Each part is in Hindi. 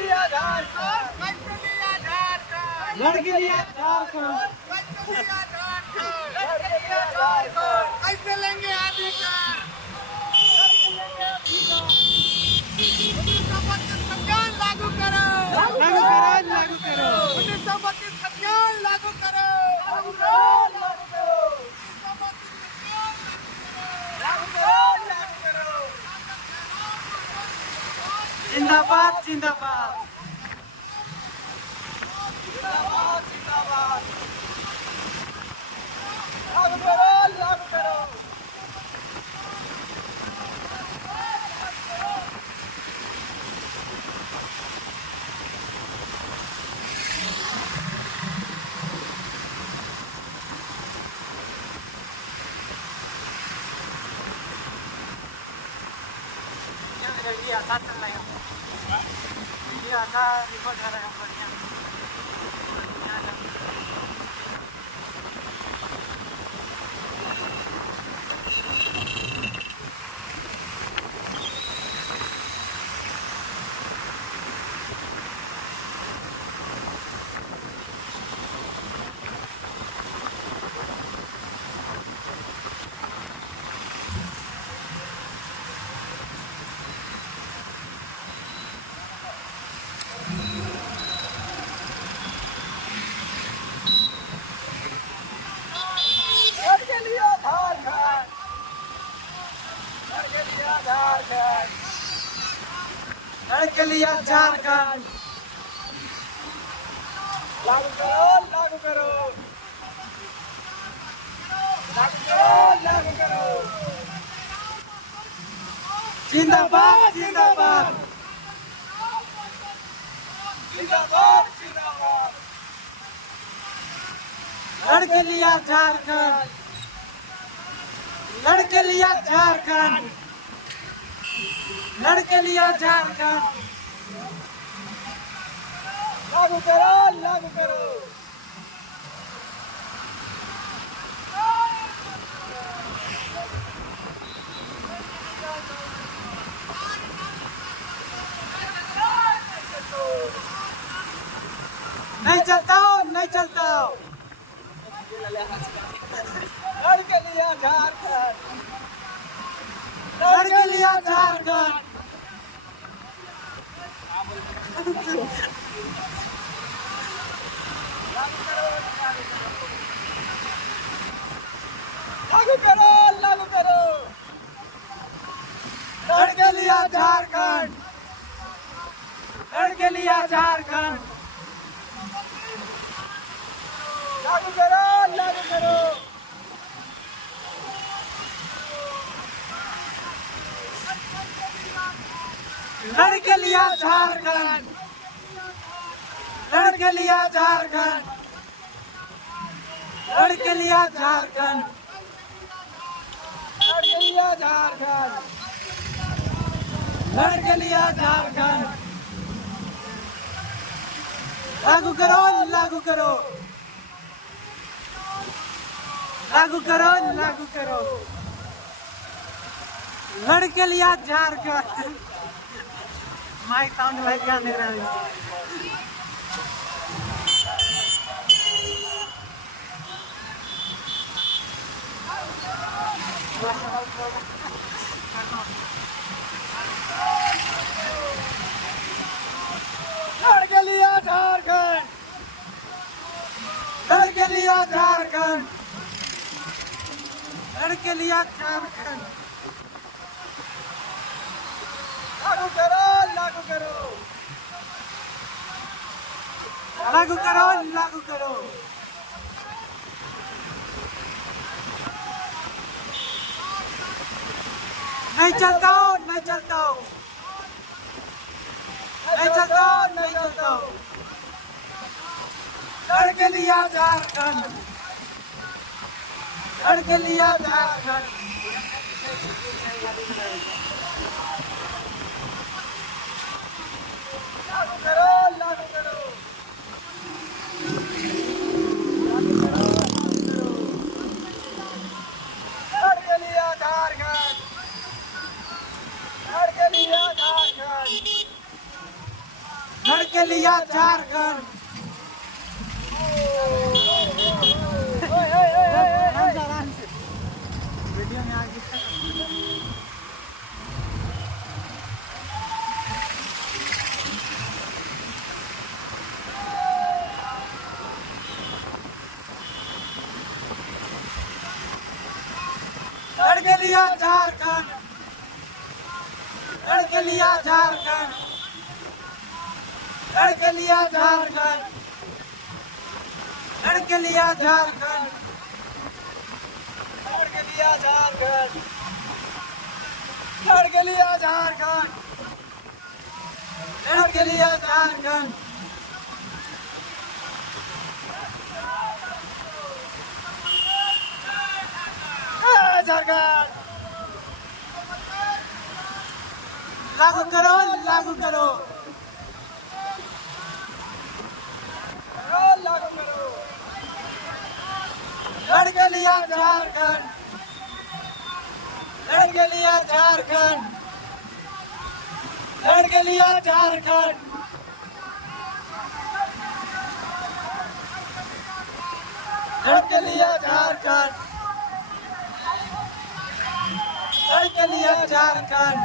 लिया झारखंड, लड़के लिया झारखंड, कैसे लेंगे अधिकार, संविधान लागू करो, लागू करो, लागू करो, 1932 संविधान लागू करो, जिंदाबाद जिंदाबाद लागू करो, लागू करो। ये आता चल रहा है, ये आता रिकॉर्ड कर रहा है बढ़िया। लड़के लिया झारखंड, लड़के लिया झारखंड, लड़के लिया झारखंड, लागू करो, लागू करो, लागू करो, लागू करो। जिंदाबाद जिंदाबाद जिंदाबाद, जिंदाबाद। लड़के लिया झारखंड, लड़के लिया झारखंड, लड़के लिया झारखंड, लागू करो, लागू करो। नहीं चलता हो, नहीं चलता हो। लड़के लिया झारखंड, लड़के लिया झारखंड, लागू करो, लागू करो। लड़के लिया झारखंड, लड़के लिया झारखंड, लागू करो, लागू करो। लड़के लिया झारखंड, लड़के लिया झारखंड, लड़के लिया झारखंड, लड़के लिया झारखंड, लड़के लिया झारखंड। लागू करो, लागू करो, लागू करो, लागू करो। लड़के लिया झारखंड। माइक साउंड लाइक क्या दे रहा है? लड़के लिया झारखंड, लड़के लिया झारखंड, लड़के लिया झारखंड, लागू करो, लागू करो। लागू करो, लागू करो। नहीं चलता हो, नहीं चलता हो, नहीं चलता हो, नहीं चलता हो। लड़के लिया झारखंड, लड़के लिया झारखंड, लागू करो, लागू करो। लड़के लिया झारखंड, लड़के लिया झारखंड, लड़ के लिया झारखंड। वीडियो में आज लड़ के लिया झारखंड, लड़ के लिया झारखंड, लड़ के लिया झारखंड, लड़ के लिया झारखंड, लड़ के लिया झारखंड, लड़ के लिया झारखंड, लड़ के लिया झारखंड। झारखंड लागू करो, लागू करो, लागू करो। लड़ के लिया झारखंड, लड़ के लिया झारखंड, लड़ के लिया झारखंड, लड़ के लिया झारखंड, लड़ के लिया झारखंड।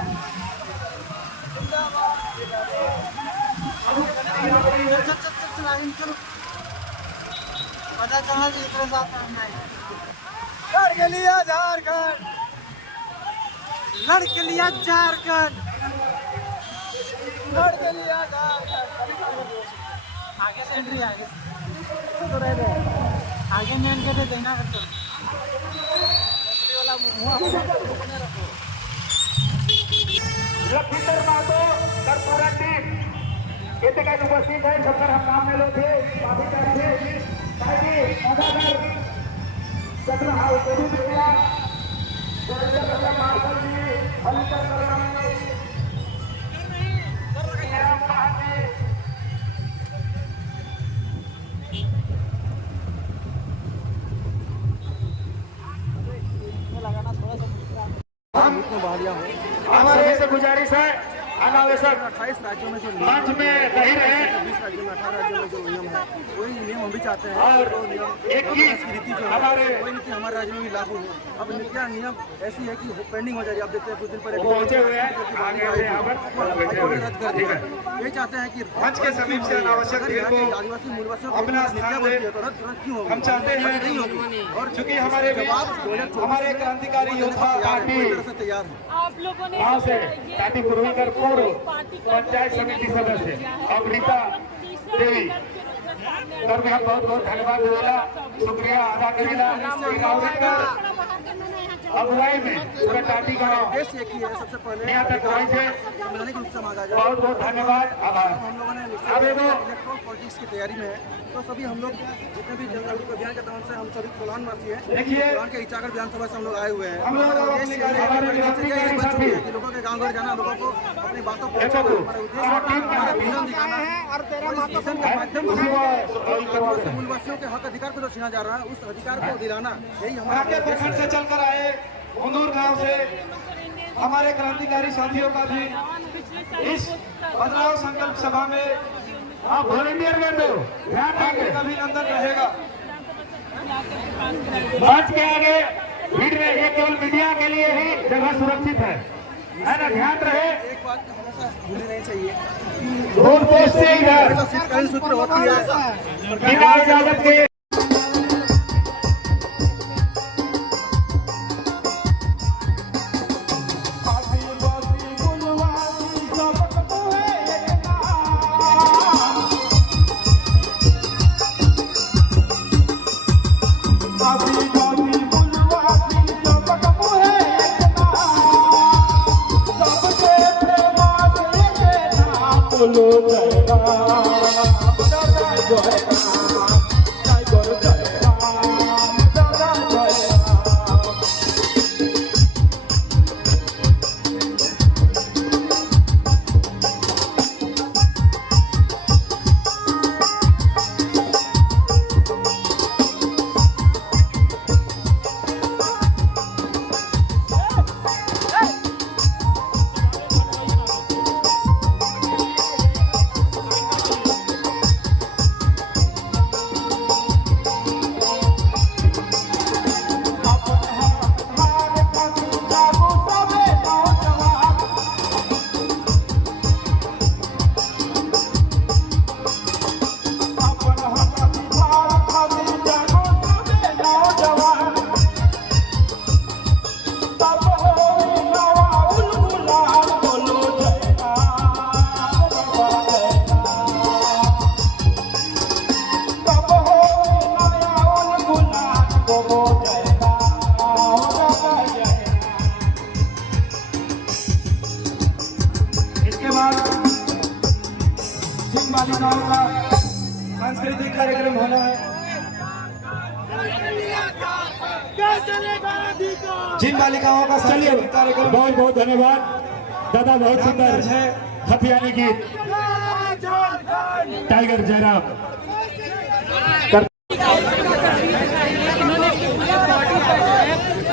पता चला जी इतने साथ नहीं। लड़ के लिया झारखंड, लड़ के लिया झारखंड, लड़ के लिया झारखंड। आगे से एंट्री आगे तो रह गए आगे मेन गेट है देना करते वाला मुंह लखींदर महतो तर पूरा टीम येथे काही उपस्थित आहे सत्तर हम काम में लोग थे काफी थे काही मधागर चक्र हा जरूर दिला जगह मार्शल जी हलकर करनाने राम महाजी हमारे से गुजारिश है अनावश्यक 28 राज्यों में जो मंच में नहीं रहे 20 राज्यों में 18 राज्यों में जो नियम है वही नियम हम भी चाहते हैं और तो नियम एक की की नीति जो है हमारे वही नीति हमारे राज्य में भी लागू हो। अब क्या नियम ऐसी है कि पेंडिंग हो जाएगी। आप देखते हैं कुछ दिन पहले वो पहुंचे हुए हैं आगे से यहाँ पर बैठे हुए रद्द कर ठीक दिया। है यही चाहते हैं कि मंच के समीप से अनावश्यक अगर भीड़ यहाँ को के आदिवासी मूलवासियों को अपना नीतियाँ स्थान बनती दे। है तो रद्द क्यों होगी? हम चाहते हैं नहीं होगी। और चूंकि हमारे बीच हमारे क्रांतिकारी योद्धा पार्टी पूरी तरह से तैयार है। आप लोगों ने गाँव से टाटी पूर्विकर पूर्व पंचायत समिति सदस्य अमृता देवी सर में हम बहुत बहुत धन्यवाद देवेला शुक्रिया अदा करेला अगुवाई में पूरा टाटी गाँव देश एक ही है। सबसे पहले यहाँ तक आए थे संवैधानिक रूप से मांगा जाए। बहुत बहुत धन्यवाद आभार हम लोगों ने अब एगो इलेक्ट्रोल पॉलिटिक्स की तैयारी में है तो सभी हम लोग जितने भी जन जागरूकता अभियान के तहत से हम सभी कोलानवासी हैं। देखिए कोलान के इचागढ़ विधानसभा से हम लोग आए हुए हैं। हम लोग अपनी हमारे क्रांतिकारी साथी कि लोगों के गांव घर जाना, लोगों को अपनी बातों को देखो हमारा उद्देश्य हमारा विजन दिखाना है और इस विजन के माध्यम से आदिवासी मूलवासियों के हक अधिकार को जो छीना जा रहा है उस अधिकार को दिलाना यही हमारा काके प्रखंड से चलकर आए मुंदूर गांव से हमारे क्रांतिकारी साथियों का भी इस बदलाव संकल्प सभा में आप वॉलंटियर कर दो ध्यान रखें अभिनंदन रहेगा। मंच के आगे भीड़ में ये केवल मीडिया के लिए ही जगह सुरक्षित है ना? ध्यान रहे एक बात हमेशा भूलनी नहीं चाहिए। रोड पोस्ट से इधर शीतकालीन सूत्र होती है बिना इजाजत के जिन बालिकाओं का सांस्कृतिक कार्यक्रम होना है, जिन बालिकाओं का सांस्कृतिक कार्यक्रम बहुत बहुत धन्यवाद दादा, बहुत सुंदर है। हथियानी गीत टाइगर जयराम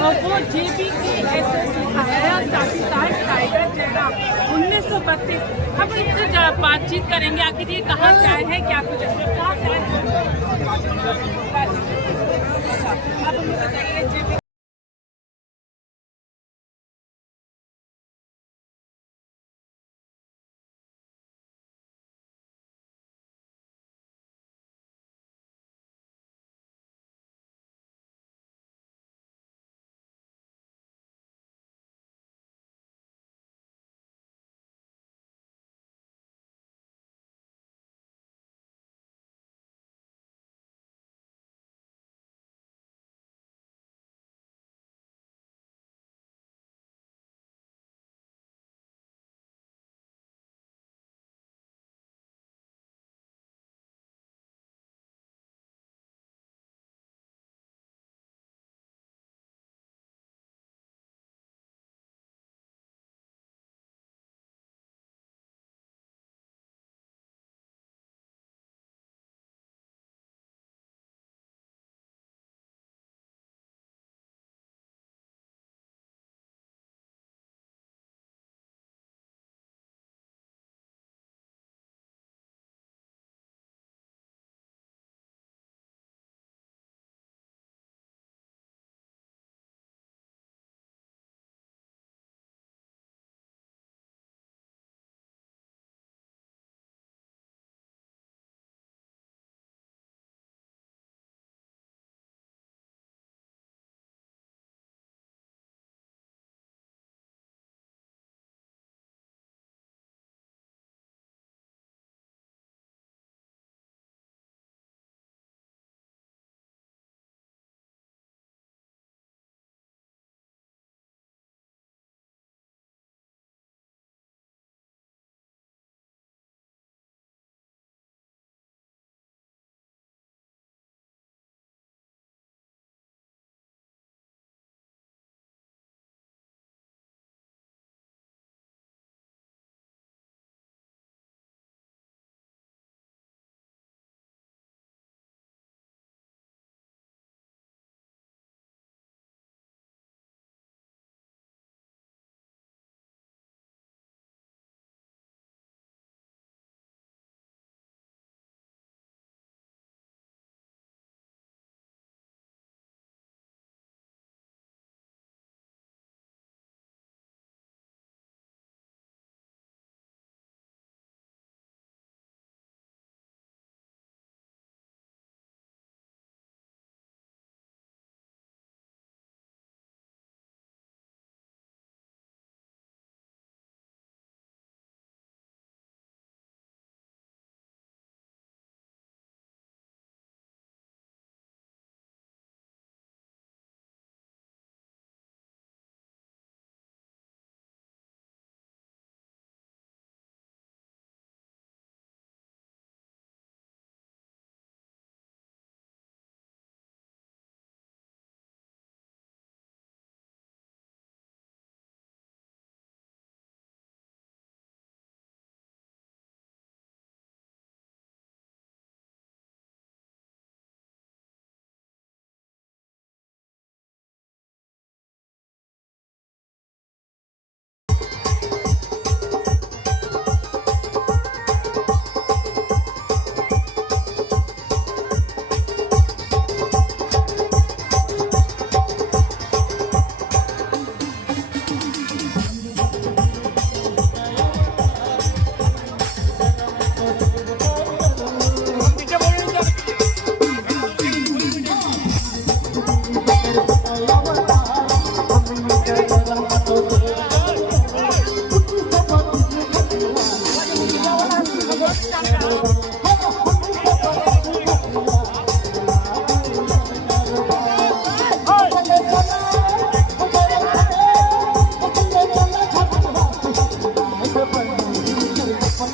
वो JBKSS लिखाया है, साथ ही साथ टाइगर जयराम 1932। हम इनसे बातचीत करेंगे, आखिर ये कहाँ से आए हैं, क्या कुछ कहाँ से आए हैं। अब हमें बताइए JBK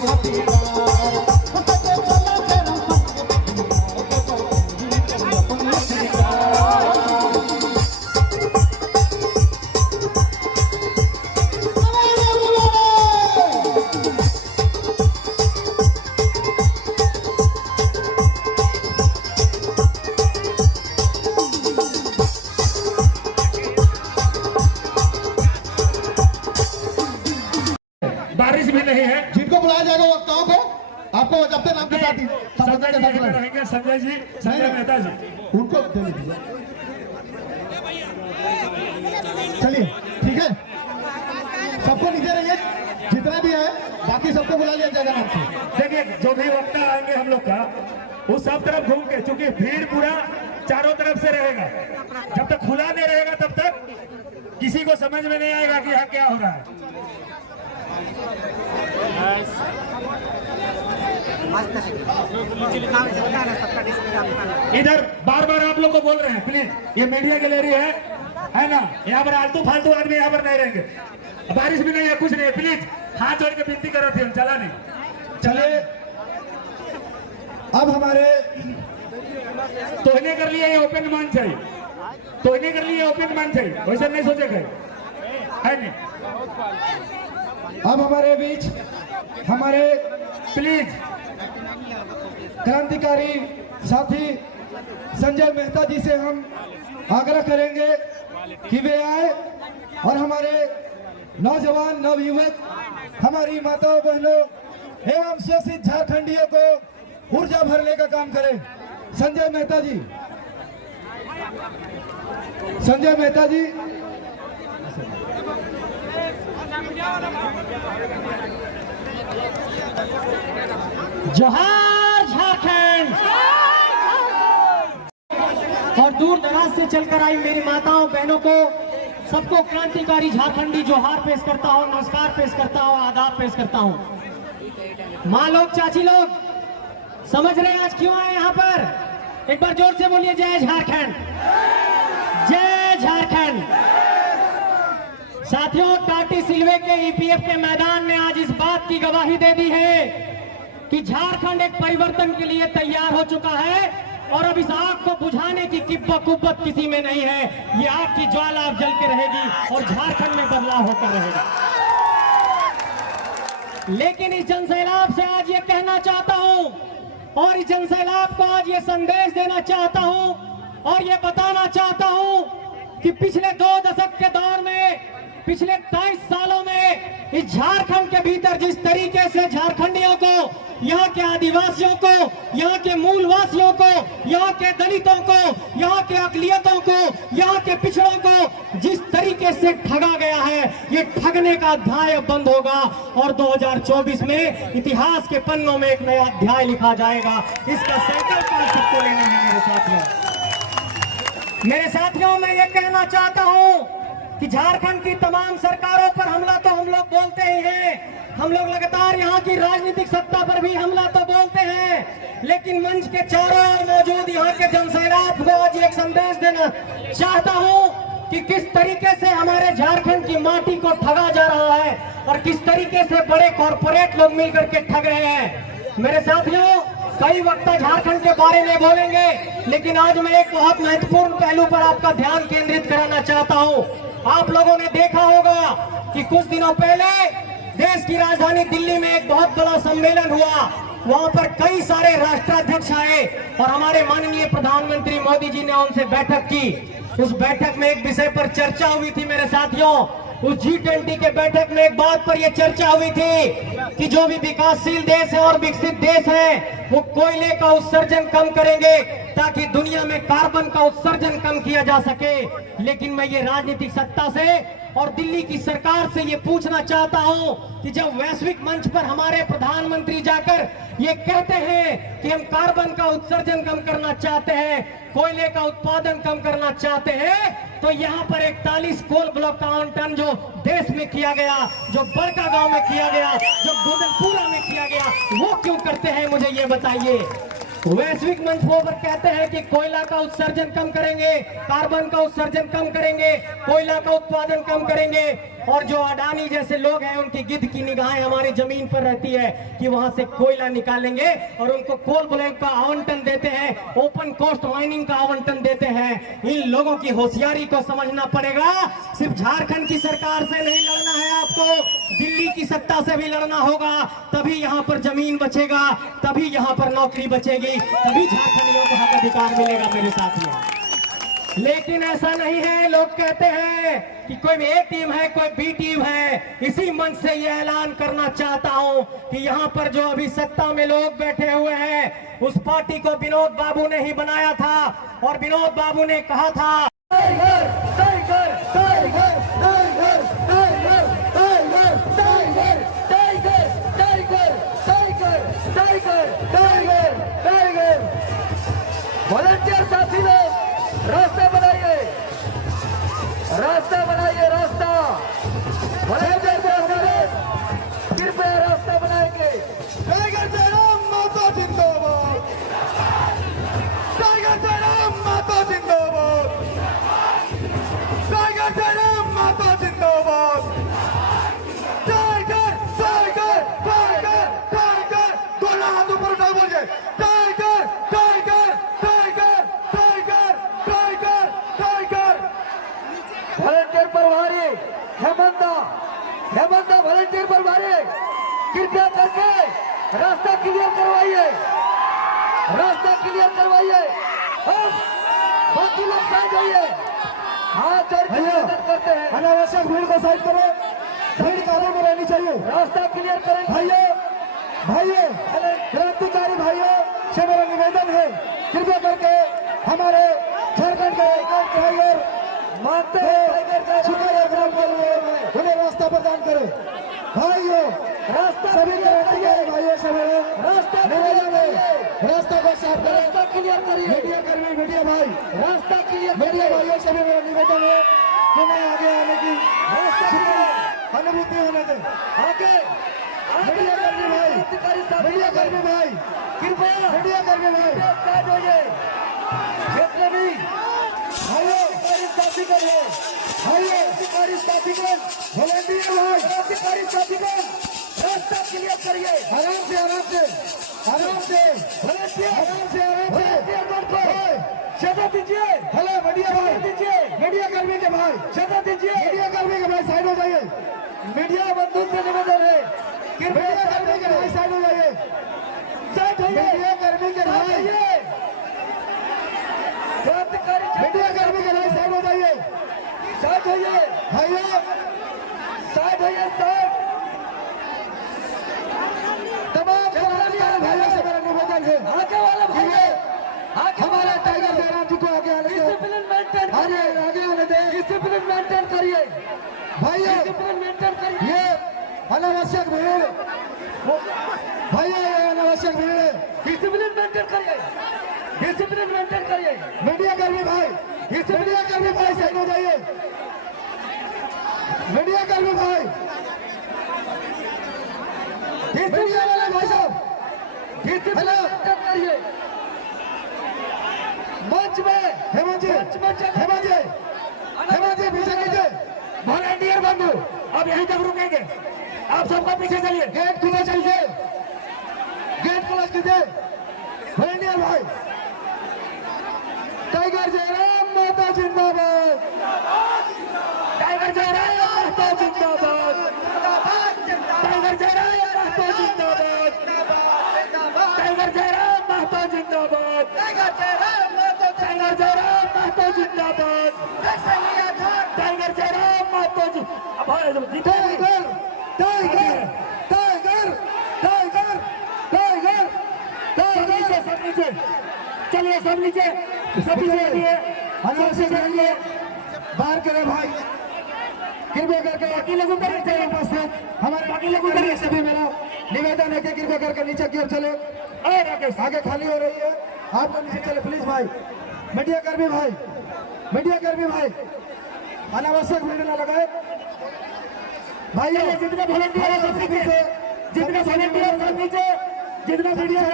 Happy नहीं है। जिनको बुलाया जाएगा वक्ताओं को आपको अपने नाम के साथ ही संजय जी आगे रहेंगे, संजय जी, संजय मेहता जी, उनको दे दीजिए। चलिए ठीक है, सबको नीचे रहिए, जितने भी है बाकी सबको बुला लिया जाएगा नाम से। देखिए जो भी वक्ता आएंगे हम लोग का वो सब तरफ घूम के, चूंकि भीड़ पूरा चारों तरफ से रहेगा, जब तक खुला नहीं रहेगा तब तक किसी को समझ में नहीं आएगा कि यहाँ क्या हो रहा है। इधर बार बार आप लोग को बोल रहे हैं, प्लीज, ये मीडिया गैलरी है ना, यहाँ पर आलतू फालतू आदमी यहाँ पर नहीं रहेंगे, बारिश भी नहीं है, कुछ नहीं है, प्लीज हाथ जोड़ के विनती करो थे, हम चला नहीं। चले अब हमारे तोहने कर लिए ओपन मंच है, तोहने कर लिए ओपन मंच है, वैसे नहीं सोचे गए है नहीं। अब हमारे बीच हमारे प्लीज क्रांतिकारी साथी संजय मेहता जी से हम आग्रह करेंगे कि वे आए और हमारे नौजवान नवयुवक, हमारी माताओं बहनों एवं शोषित झारखंडियों को ऊर्जा भरने का काम करें। संजय मेहता जी, संजय मेहता जी, जोहार झारखंड। और दूर दराज से चलकर आई मेरी माताओं बहनों को सबको क्रांतिकारी झारखंडी जोहार पेश करता हूँ, नमस्कार पेश करता हूँ, आदाब पेश करता हूँ। माँ लोग, चाची लोग, समझ रहे हैं आज क्यों आए यहाँ पर? एक बार जोर से बोलिए, जय झारखंड, जय झारखंड। साथियों, टाटी सिलवे के ईपीएफ के मैदान में आज इस बात की गवाही दे दी है कि झारखंड एक परिवर्तन के लिए तैयार हो चुका है और अब इस आग को बुझाने की कुव्वत किसी में नहीं है। ये आग की ज्वाला अब जल के रहेगी और झारखंड में बदलाव होकर रहेगा। लेकिन इस जनसैलाब से आज ये कहना चाहता हूं और इस जनसैलाब को आज ये संदेश देना चाहता हूं और ये बताना चाहता हूं कि पिछले 2 दशक के दौर में, पिछले 23 सालों में इस झारखंड के भीतर जिस तरीके से झारखंडियों को, यहाँ के आदिवासियों को, यहाँ के मूलवासियों को, यहाँ के दलितों को, यहाँ के अकलियतों को, यहाँ के पिछड़ों को जिस तरीके से ठगा गया है, ये ठगने का अध्याय अब बंद होगा और 2024 में इतिहास के पन्नों में एक नया अध्याय लिखा जाएगा। इसका संकल्प आज सबको लेना है मेरे साथियों। मेरे साथियों, मैं ये कहना चाहता हूँ कि झारखंड की तमाम सरकारों पर हमला तो हम लोग बोलते ही हैं, हम लोग लगातार यहाँ की राजनीतिक सत्ता पर भी हमला तो बोलते हैं, लेकिन मंच के चारों ओर मौजूद यहाँ के जनसैलाब को आज एक संदेश देना चाहता हूँ कि किस तरीके से हमारे झारखंड की माटी को ठगा जा रहा है और किस तरीके से बड़े कॉरपोरेट लोग मिलकर के ठग रहे हैं। मेरे साथियों, कई वक्ता झारखंड के बारे में बोलेंगे, लेकिन आज मैं एक बहुत महत्वपूर्ण पहलू पर आपका ध्यान केंद्रित कराना चाहता हूँ। आप लोगों ने देखा होगा कि कुछ दिनों पहले देश की राजधानी दिल्ली में एक बहुत बड़ा सम्मेलन हुआ। वहां पर कई सारे राष्ट्राध्यक्ष आए और हमारे माननीय प्रधानमंत्री मोदी जी ने उनसे बैठक की। उस बैठक में एक विषय पर चर्चा हुई थी मेरे साथियों। उस G20 के बैठक में एक बात पर यह चर्चा हुई थी कि जो भी विकासशील देश है और विकसित देश है वो कोयले का उत्सर्जन कम करेंगे ताकि दुनिया में कार्बन का उत्सर्जन कम किया जा सके। लेकिन मैं ये राजनीतिक सत्ता से और दिल्ली की सरकार से ये पूछना चाहता हूं कि जब वैश्विक मंच पर हमारे प्रधानमंत्री जाकर ये कहते हैं कि हम कार्बन का उत्सर्जन कम करना चाहते हैं, कोयले का उत्पादन कम करना चाहते हैं, तो यहाँ पर 41 कोल ब्लॉक का आवंटन जो देश में किया गया, जो बड़का गांव में किया गया, जो गोदलपुरा में किया गया, वो क्यों करते हैं, मुझे ये बताइए। वैश्विक मंच पर कहते हैं कि कोयला का उत्सर्जन कम करेंगे, कार्बन का उत्सर्जन कम करेंगे, कोयला का उत्पादन कम करेंगे, और जो अडानी जैसे लोग हैं उनकी गिद्ध की निगाहें हमारी जमीन पर रहती है कि वहां से कोयला निकालेंगे और उनको कोल ब्लॉक का आवंटन देते हैं, ओपन कोस्ट माइनिंग का आवंटन देते हैं। इन लोगों की होशियारी को समझना पड़ेगा। सिर्फ झारखंड की सरकार से नहीं लड़ना है आपको, दिल्ली की सत्ता से भी लड़ना होगा। तभी यहाँ पर जमीन बचेगा, तभी यहाँ पर नौकरी बचेगी, तभी झारखंडियों को हक अधिकार मिलेगा। मेरे साथियों, लेकिन ऐसा नहीं है। लोग कहते हैं कि कोई ए टीम है, कोई बी टीम है। इसी मंच से यह ऐलान करना चाहता हूं कि यहां पर जो अभी सत्ता में लोग बैठे हुए हैं, उस पार्टी को विनोद बाबू ने ही बनाया था और विनोद बाबू ने कहा था tiger tiger tiger tiger tiger tiger tiger tiger tiger tiger tiger tiger volunteer साथी लोग रास्ता बनाइए, रास्ता बनाइए, रास्ता वॉलंटियर साथी लोग कृपया रास्ता बनाएंगे। टाइगर जयराम माता जिंदाबाद, टाइगर जयराम माता जिंदाबाद, टाइगर जयराम माता जिंदाबाद, टाइगर टाइगर टाइगर टाइगर, दोनों हाथ ऊपर उठाओ बोलिए tiger tiger tiger tiger tiger tiger. Volunteer प्रभारी हेमंता वॉलंटियर प्रभारी कृपया करके रास्ता क्लियर करवाइए, रास्ता क्लियर करवाइए। हम बाकी लोग साइड होइए, हाथ जोड़ के निवेदन करते हैं। अनावश्यक भीड़ को साइड करो, भीड़ काबू में रहनी चाहिए। रास्ता क्लियर करें भाइयों, क्रांतिकारी भाइयों से मेरा निवेदन है, कृपया करके हमारे झारखंड के टाइगर मानते हैं शुक्रिया के लिए उन्हें रास्ता प्रदान करें। भाइयों रास्ता सभी क्रांतिकारी भाइयों से मेरा रास्ता निवेदन है, रास्ता को साफ करें, रास्ता क्लियर करिए। मीडिया कर्मी, मीडिया भाई, रास्ता क्लियर, मीडिया भाइयों से भी मेरा निवेदन है कि मैं आगे आने की अनुभूति होने दें। आगे मीडिया कर्मी भाई, मीडिया कर्मी भाई, कृपया मीडिया कर्मी भाई स्टार्ट होइए। क्षेत्र में भाइयों साथी करिए, भाइयों अधिकारी साथीगण, वॉलंटियर भाई, अधिकारी साथीगण रास्ता क्लियर करिए। आराम से आराम से आराम से वॉलंटियर, आराम से आराम से वॉलंटियर को जगह दीजिए। हेलो मीडिया भाई दीजिए, मीडिया कर्मी के भाई जगह दीजिए, मीडिया कर्मी के भाई साइड हो जाइए। मीडिया बंधु से निवेदन है, मीडिया कर्मी के भाई साइड हो जाइए, साइड होइए। मीडिया कर्मी के भाई, मीडिया कर्मी के भाई साइड हो जाइए, साइड होइए भाइयों, साइड होइए। साइड तमाम भाइयों से मेरा निवेदन है, आगे वाला भाई हमारे टाइगर जयराम जी को आगे आने डिसिप्लिन मेंटेन, आगे आने दें, डिसिप्लिन मेंटेन करिए भाइयों, डिसिप्लिन मेंटेन करिए। ये अनावश्यक भीड़ भाइयों, ये अनावश्यक भीड़ है, डिसिप्लिन मेंटेन करिए, डिसिप्लिन मेंटेन करिए। मीडिया कर्मी भाई, मीडिया कर्मी भाई साइड हो जाइए, मीडिया कर्मी भाई, मीडिया वाले भाई साहब डिसिप्लिन मेंटेन करिए। मंच में हेमंत जी पीछे कीजिए। वॉलंटियर बंधु अब यहीं तक रुकेंगे, आप सबको पीछे चलिए, गेट खुला चलिए, गेट क्लोज कीजिए। वॉलंटियर भाई, टाइगर जयराम माता जिंदाबाद, टाइगर जयराम माता जिंदाबाद, टाइगर जयराम माता जिंदाबाद, टाइगर जयराम माता जिंदाबाद, टाइगर जयराम माता जिंदाबाद, टाइगर जयराम माता जी। Tiger tiger tiger tiger tiger tiger, सब नीचे चलिए, सब नीचे, सब नीचे आराम से चलिए, बाहर करें भाई, कृपया करके बाकी लोगों को उपस्थित हमारे बाकी लोगों को सभी मेरा निवेदन है कि कृपया करके नीचे की ओर चले, आगे खाली हो रही है, आप नीचे चले प्लीज भाई। मीडिया कर्मी भाई, मीडिया कर्मी भाई अनावश्यक भीड़ न लगाए भाइयों, जितने वॉलंटियर है सब नीचे, जितने वॉलंटियर सब नीचे, जितना मीडिया है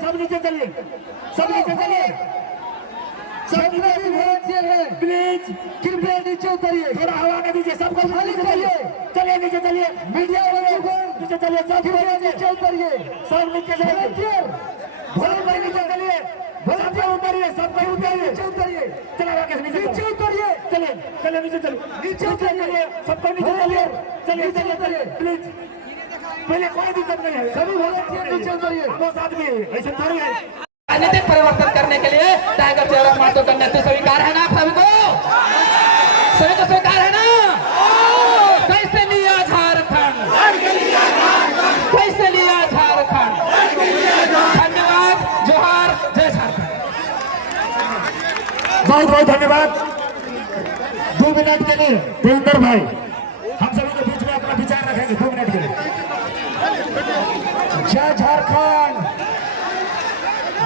सब नीचे चलिए, सब नीचे चलिए, जितने भी वॉलंटियर है प्लीज कृपया नीचे उतरिए, थोड़ा हवा में दीजिए, सबको नीचे चलिए, चलिए नीचे चलिए, मीडिया वाले नीचे चलिए, सब नीचे उतरिए, सब नीचे चलिए, वॉलंटियर नीचे चलिए, वॉलंटियर उतरिए, सब कोई उतरिए, नीचे उतरिए, चला आगे नीचे उतरिए, चलिए चलिए नीचे चलिए, नीचे उतरिए, सबको नीचे चलिए, चलिए चलिए चलिए प्लीज, पहले कोई दिक्कत नहीं है, सभी वॉलंटियर नीचे उतरिए, बहुत आदमी है, ऐसे थोड़ी है। राजनीतिक परिवर्तन करने के लिए टाइगर जयराम महतो का नेतृत्व स्वीकार है ना आप सभी को? सभी को स्वीकार है ना? कैसे लिया झारखंड? कैसे लिया झारखंड? धन्यवाद, जोहार, जय झारखंड। बहुत बहुत धन्यवाद। 2 मिनट के लिए देवेंद्र भाई हम सभी के बीच में अपना विचार रखेंगे 2 मिनट के लिए। जय झारखंड।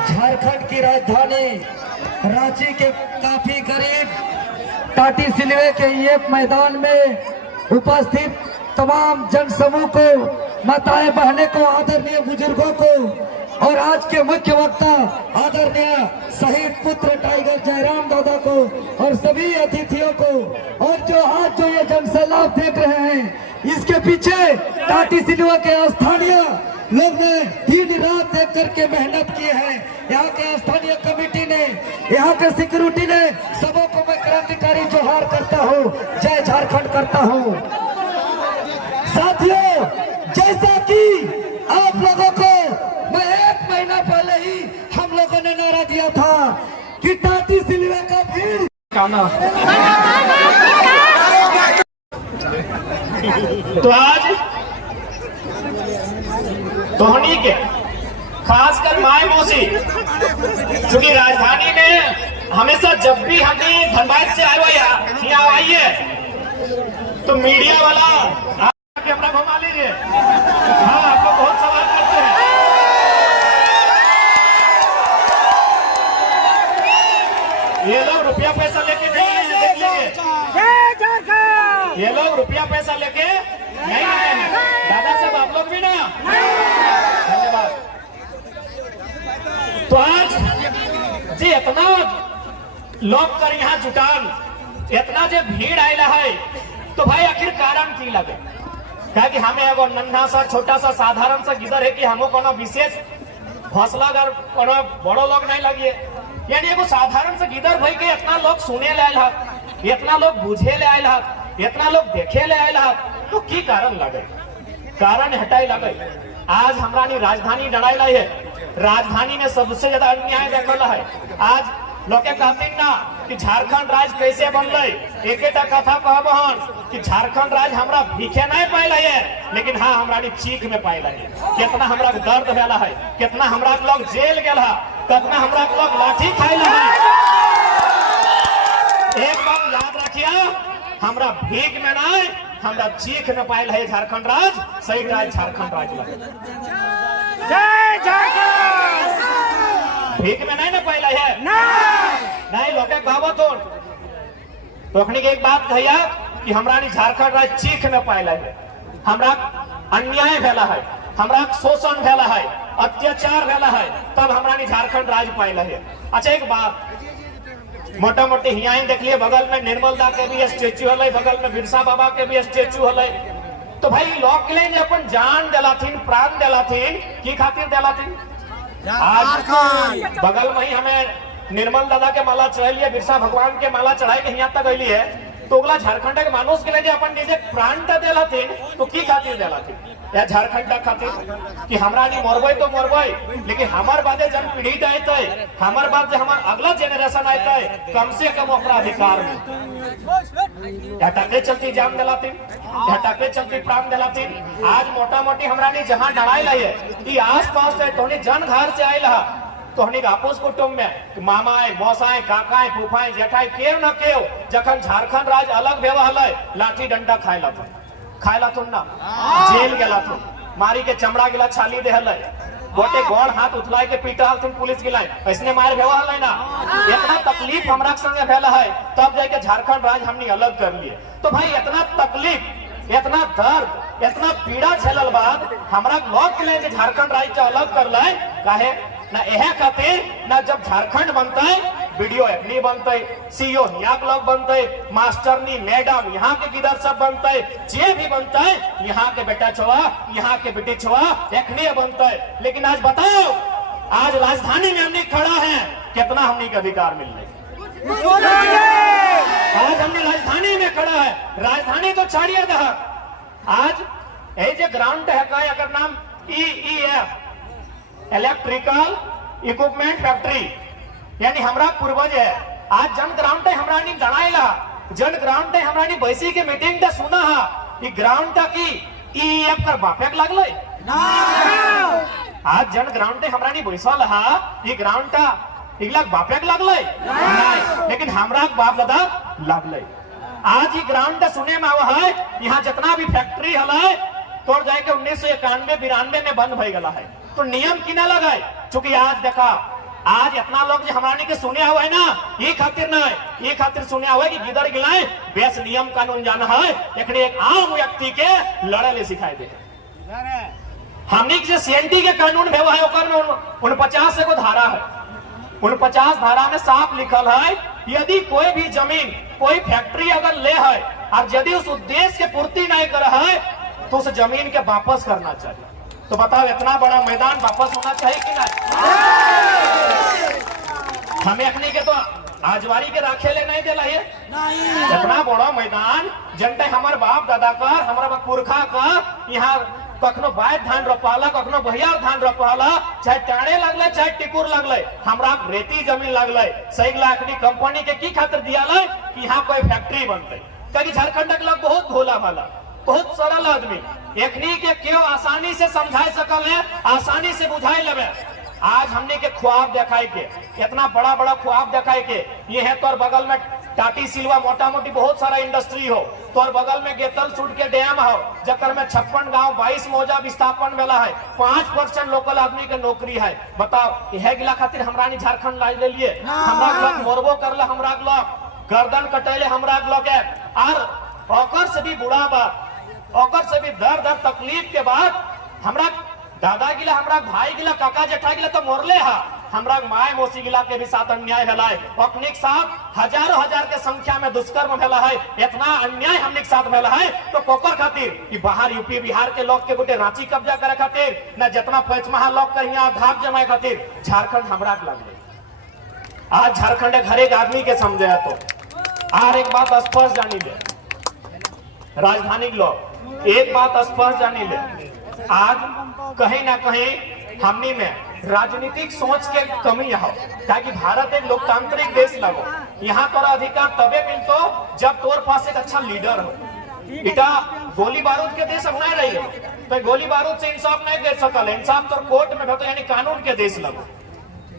झारखंड की राजधानी रांची के काफी करीब टाटी सिलवे के ये मैदान में उपस्थित तमाम जनसमूह को, माताएं बहने को, आदरणीय बुजुर्गों को और आज के मुख्य वक्ता आदरणीय शहीद पुत्र टाइगर जयराम दादा को और सभी अतिथियों को, और जो आज जो ये जनसैलाब देख रहे हैं इसके पीछे टाटी सिलवा के स्थानीय लोग ने दिन रात देख करके मेहनत की है। यहाँ के स्थानीय कमेटी ने, यहाँ के सिक्योरिटी ने, सबों को मैं क्रांतिकारी जोहार करता हूँ, जय झारखंड करता हूँ। साथियों, जैसा कि आप लोगों को मैं 1 महीना पहले ही हम लोगों ने नारा दिया था कि टाटी सिलवे का भीड़ तो आज धोनी के खासकर माय मौसी, क्योंकि राजधानी में हमेशा जब भी हमने धनबाद से आए हुए यहाँ आइए तो मीडिया वाला कैमरा घुमा लीजिए। हाँ, आपको बहुत सवाल करते हैं। ये लोग रुपया पैसा लेके नहीं आए हैं, देख लीजिए। ये लोग रुपया पैसा लेके नहीं आए हैं। दादा साहब आप लोग भी ना, धन्यवाद। तो आज जी इतना लोग कर यहाँ जुटान, इतना जो भीड़ आयला है, तो भाई आखिर कारण की लगे? क्या कि हमें एगो नन्हा सा छोटा सा साधारण सा गिदर है कि हमको कोनो विशेष हौसलागर कोनो बड़ो लोग नहीं लगिए, यानी एगो साधारण सा गिदर भाई के इतना लोग सुने ले आयल, इतना लोग बुझे ले आयल, इतना लोग देखे ले आयल, तो की कारण लगे? कारण हटाई लगे। आज हमारा राजधानी डराइला है, राजधानी में सबसे ज्यादा अन्याय देखल है। आज लोग कहते ना कि झारखंड राज्य कैसे बनल, एक कथा कहबहन कि झारखंड राज्य हमरा भीखे नहीं पायल है, लेकिन हाँ हमरा चीख में पायल है। कितना हमरा दर्द भेला है, कितना हमरा लोग जेल गेल है, कितना हमरा लोग लाठी खाइल है। एक बात याद रखिए, हमरा भीख में नहीं, हमरा चीख में पायल है झारखंड राज्य, सही राज्य झारखंड राज्य भीख में नहीं ना पायल है। नहीं लोग कहबो तो एक बात कहिया कि हमरा झारखंड राज्य चीख में पायल है, हमरा अन्याय भेला है, हमरा शोषण भेला है, अत्याचार भेला है, तब हमरा झारखंड राज्य पायल है। अच्छा एक बात मोटा मोटी हियाँ देखिए, बगल में निर्मल दा के भी स्टेच्यू है, बगल में बिरसा बाबा के भी स्टेच्यू है। तो भाई लोग के लिए अपन जान दिलाथिन, प्राण दिलाथिन, की खातिर दिलाथिन? आज बगल में ही हमें निर्मल दादा के माला चढ़ाई, बिरसा भगवान के माला चढ़ाई के यहाँ तक अली है, तो अगला झारखंड के मानुष के लिए अपन निजे प्राण दिलाथिन, तो की खातिर दिलाथिन? या झारखंड खातिर कि हमरा नहीं मरबे तो मरबे, लेकिन हमार बादे जन पीढ़ी आते, हमार बाद हमार अगला जेनरेशन आते, कम से कम अपना अधिकार में टके चलती जान दिलाती, टके चलती प्राण दिलाती। आज मोटा मोटी हमरा नहीं जहाँ डराई है कि आस पास तो जन घर से आये तो आपस कुटुंब में मामाए, मौसाए, काकाए, फूफाए, जेठाए केव न केव जखन झारखंड राज्य अलग भेवा लाठी डंडा खायला थुन ना, जेल गेला थुन, मारी के चमड़ा गिला छाली दे हल, गोटे गौड़ हाथ उठलाए के पीटा हल पुलिस गिलाए, ऐसने मार भेवा हल ना। इतना तकलीफ हमरा संगे भेला है, तब जाके झारखंड राज्य हमने अलग कर लिए। तो भाई इतना तकलीफ, इतना दर्द, इतना पीड़ा झेलल बाद हमरा लोग के लिए झारखंड राज्य के अलग कर ले काहे ना? यह खातिर ना जब झारखंड बनता है वीडियो एफनी बनते, सीओ यहाँ के लोग बनते, मास्टरनी मैडम यहाँ के गिदर सब बनते, जे भी बनता है यहाँ के बेटा छुआ, यहाँ के बेटी छुआ एखनी बनते। लेकिन आज बताओ, आज राजधानी में हमने खड़ा है, कितना हमने का अधिकार मिल रहा है? आज हमने राजधानी में खड़ा है, राजधानी तो छाड़िए दह, आज ये जो ग्राउंड है का अगर नाम EEF इलेक्ट्रिकल इक्विपमेंट फैक्ट्री यानी हमरा पूर्वज है आज जन ग्राउंड है हमरा नहीं गणाइला जन ग्राउंड है हमरा नहीं बैसी के मीटिंग ता सुना हा ई ग्राउंड ता की ई एप कर बापेक लागले आज जन ग्राउंड है हमरा नहीं बैसल हा ई ग्राउंड ता इगला बापेक लागले नहीं लेकिन हमरा बाप दादा लागले आज ही ग्राउंड सुने में आवा है यहाँ जितना भी फैक्ट्री हला तो जाके 1991-92 में बंद हो गया है तो नियम की ना लगाए चूंकि आज देखा आज इतना लोग जो हमारे के सुने हुआ है ना ये खातिर नहीं ये खातिर सुने हुआ है कि गिदड़ गिलाए बेस नियम कानून जाना है एक आम व्यक्ति के लड़े ले सिखाई दे हमने जो सीएनटी के कानून भेवा है ओकर में 49 को धारा है 49 धारा में साफ लिखल है यदि कोई भी जमीन कोई फैक्ट्री अगर ले है और यदि उस उद्देश्य के पूर्ति नहीं कर है तो उस जमीन के वापस करना चाहिए तो बताओ इतना बड़ा मैदान वापस होना चाहिए कि नहीं हमें अखनी के तो आजवारी के राखे ले नहीं दिला ये इतना बड़ा मैदान जनता हमारे बाप दादा का हमारा पुरखा का यहाँ कखनो बाय धान रोपाला कखनो बहियार धान रोपाला चाहे टाणे लगले चाहे टिकुर लगले हमरा रेती जमीन लगले सही लाखनी कंपनी के की खातिर दिया कि यहाँ कोई फैक्ट्री बनते कभी झारखंड के लोग बहुत भोला भाला बहुत सरल आदमी एकनी के क्यों आसानी से समझाई सकल है आसानी से बुझाई लेवे आज हमने के ख्वाब दिखाई के इतना बड़ा बड़ा ख्वाब दिखाई के ये है तोर बगल में टाटी सिलवा मोटा मोटी बहुत सारा इंडस्ट्री हो तोर बगल में गेतल सूट के डैम हो जकर में 56 गांव 22 मौजा विस्थापन वाला है 5% लोकल आदमी के नौकरी है बताओ यह गिला खातिर हमरा नहीं झारखंड लाज ले लिए हमरा लोग मोरबो करले हमरा लोग गर्दन कटेले हमरा लोग और ओकर से भी बुरा बात ओकर से भी दर्द और तकलीफ के बाद हमरा दादा गिला हमरा भाई गिला काका जेठा गिला तो मोरले हा हमरा माय मौसी गिला के भी साथ अन्याय भेला है अपने साथ हजारों हजार के संख्या में दुष्कर्म भेला है इतना अन्याय हमने साथ भेला है तो पोकर खातिर ई बाहर यूपी बिहार के लोग के गोटे रांची कब्जा करे खातिर न जितना पंचमहा लोग के यहाँ धाक जमाए खातिर झारखंड हमरा के लग आज झारखंड हर एक आदमी के समझे तो और एक बात स्पष्ट जानी ले राजधानी लोग एक बात स्पष्ट जानी ले आज कहीं ना कहीं हमनी में राजनीतिक सोच के कमी है ताकि भारत एक लोकतांत्रिक देश लगो यहाँ तोरा अधिकार तबे मिलतो जब तोर पास एक अच्छा लीडर हो इटा गोली बारूद के देश अब नहीं रही है तो गोली बारूद से इंसाफ नहीं दे सकल इंसाफ तो कोर्ट में भेटो यानी कानून के देश लगो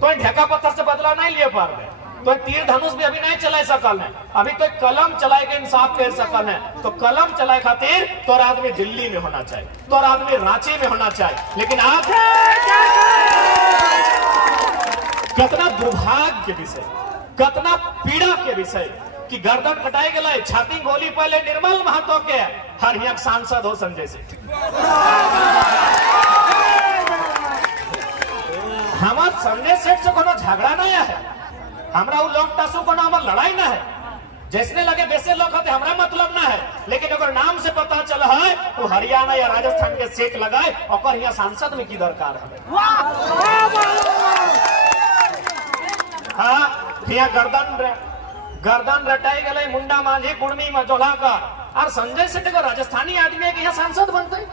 तो ढेका पत्थर से बदला नहीं लिए पार में तो तीर धनुष भी अभी नहीं चला सकल है अभी तो कलम चलाए के इंसाफ कर सकल है तो कलम चलाए खातिर तोर आदमी दिल्ली में होना चाहिए तोर आदमी रांची में होना चाहिए लेकिन आप कितना दुर्भाग्य के विषय कितना पीड़ा के विषय कि गर्दन कटाए गए छाती गोली पहले निर्मल महतो के हर यहाँ सांसद हो संजय सिंह हमार संजय सेठ से कोनो झगड़ा नहीं है हमरा वो लोग टासू को नाम लड़ाई ना है जैसने लगे वैसे लोग होते हमरा मतलब ना है लेकिन अगर नाम से पता चला है तो हरियाणा या राजस्थान के सेठ लगाए और यहाँ सांसद में की दरकार है हाँ यहाँ गर्दन रटाई गए मुंडा मांझी कुर्मी में जोला का और संजय सेठ को राजस्थानी आदमी है कि यहाँ सांसद बनते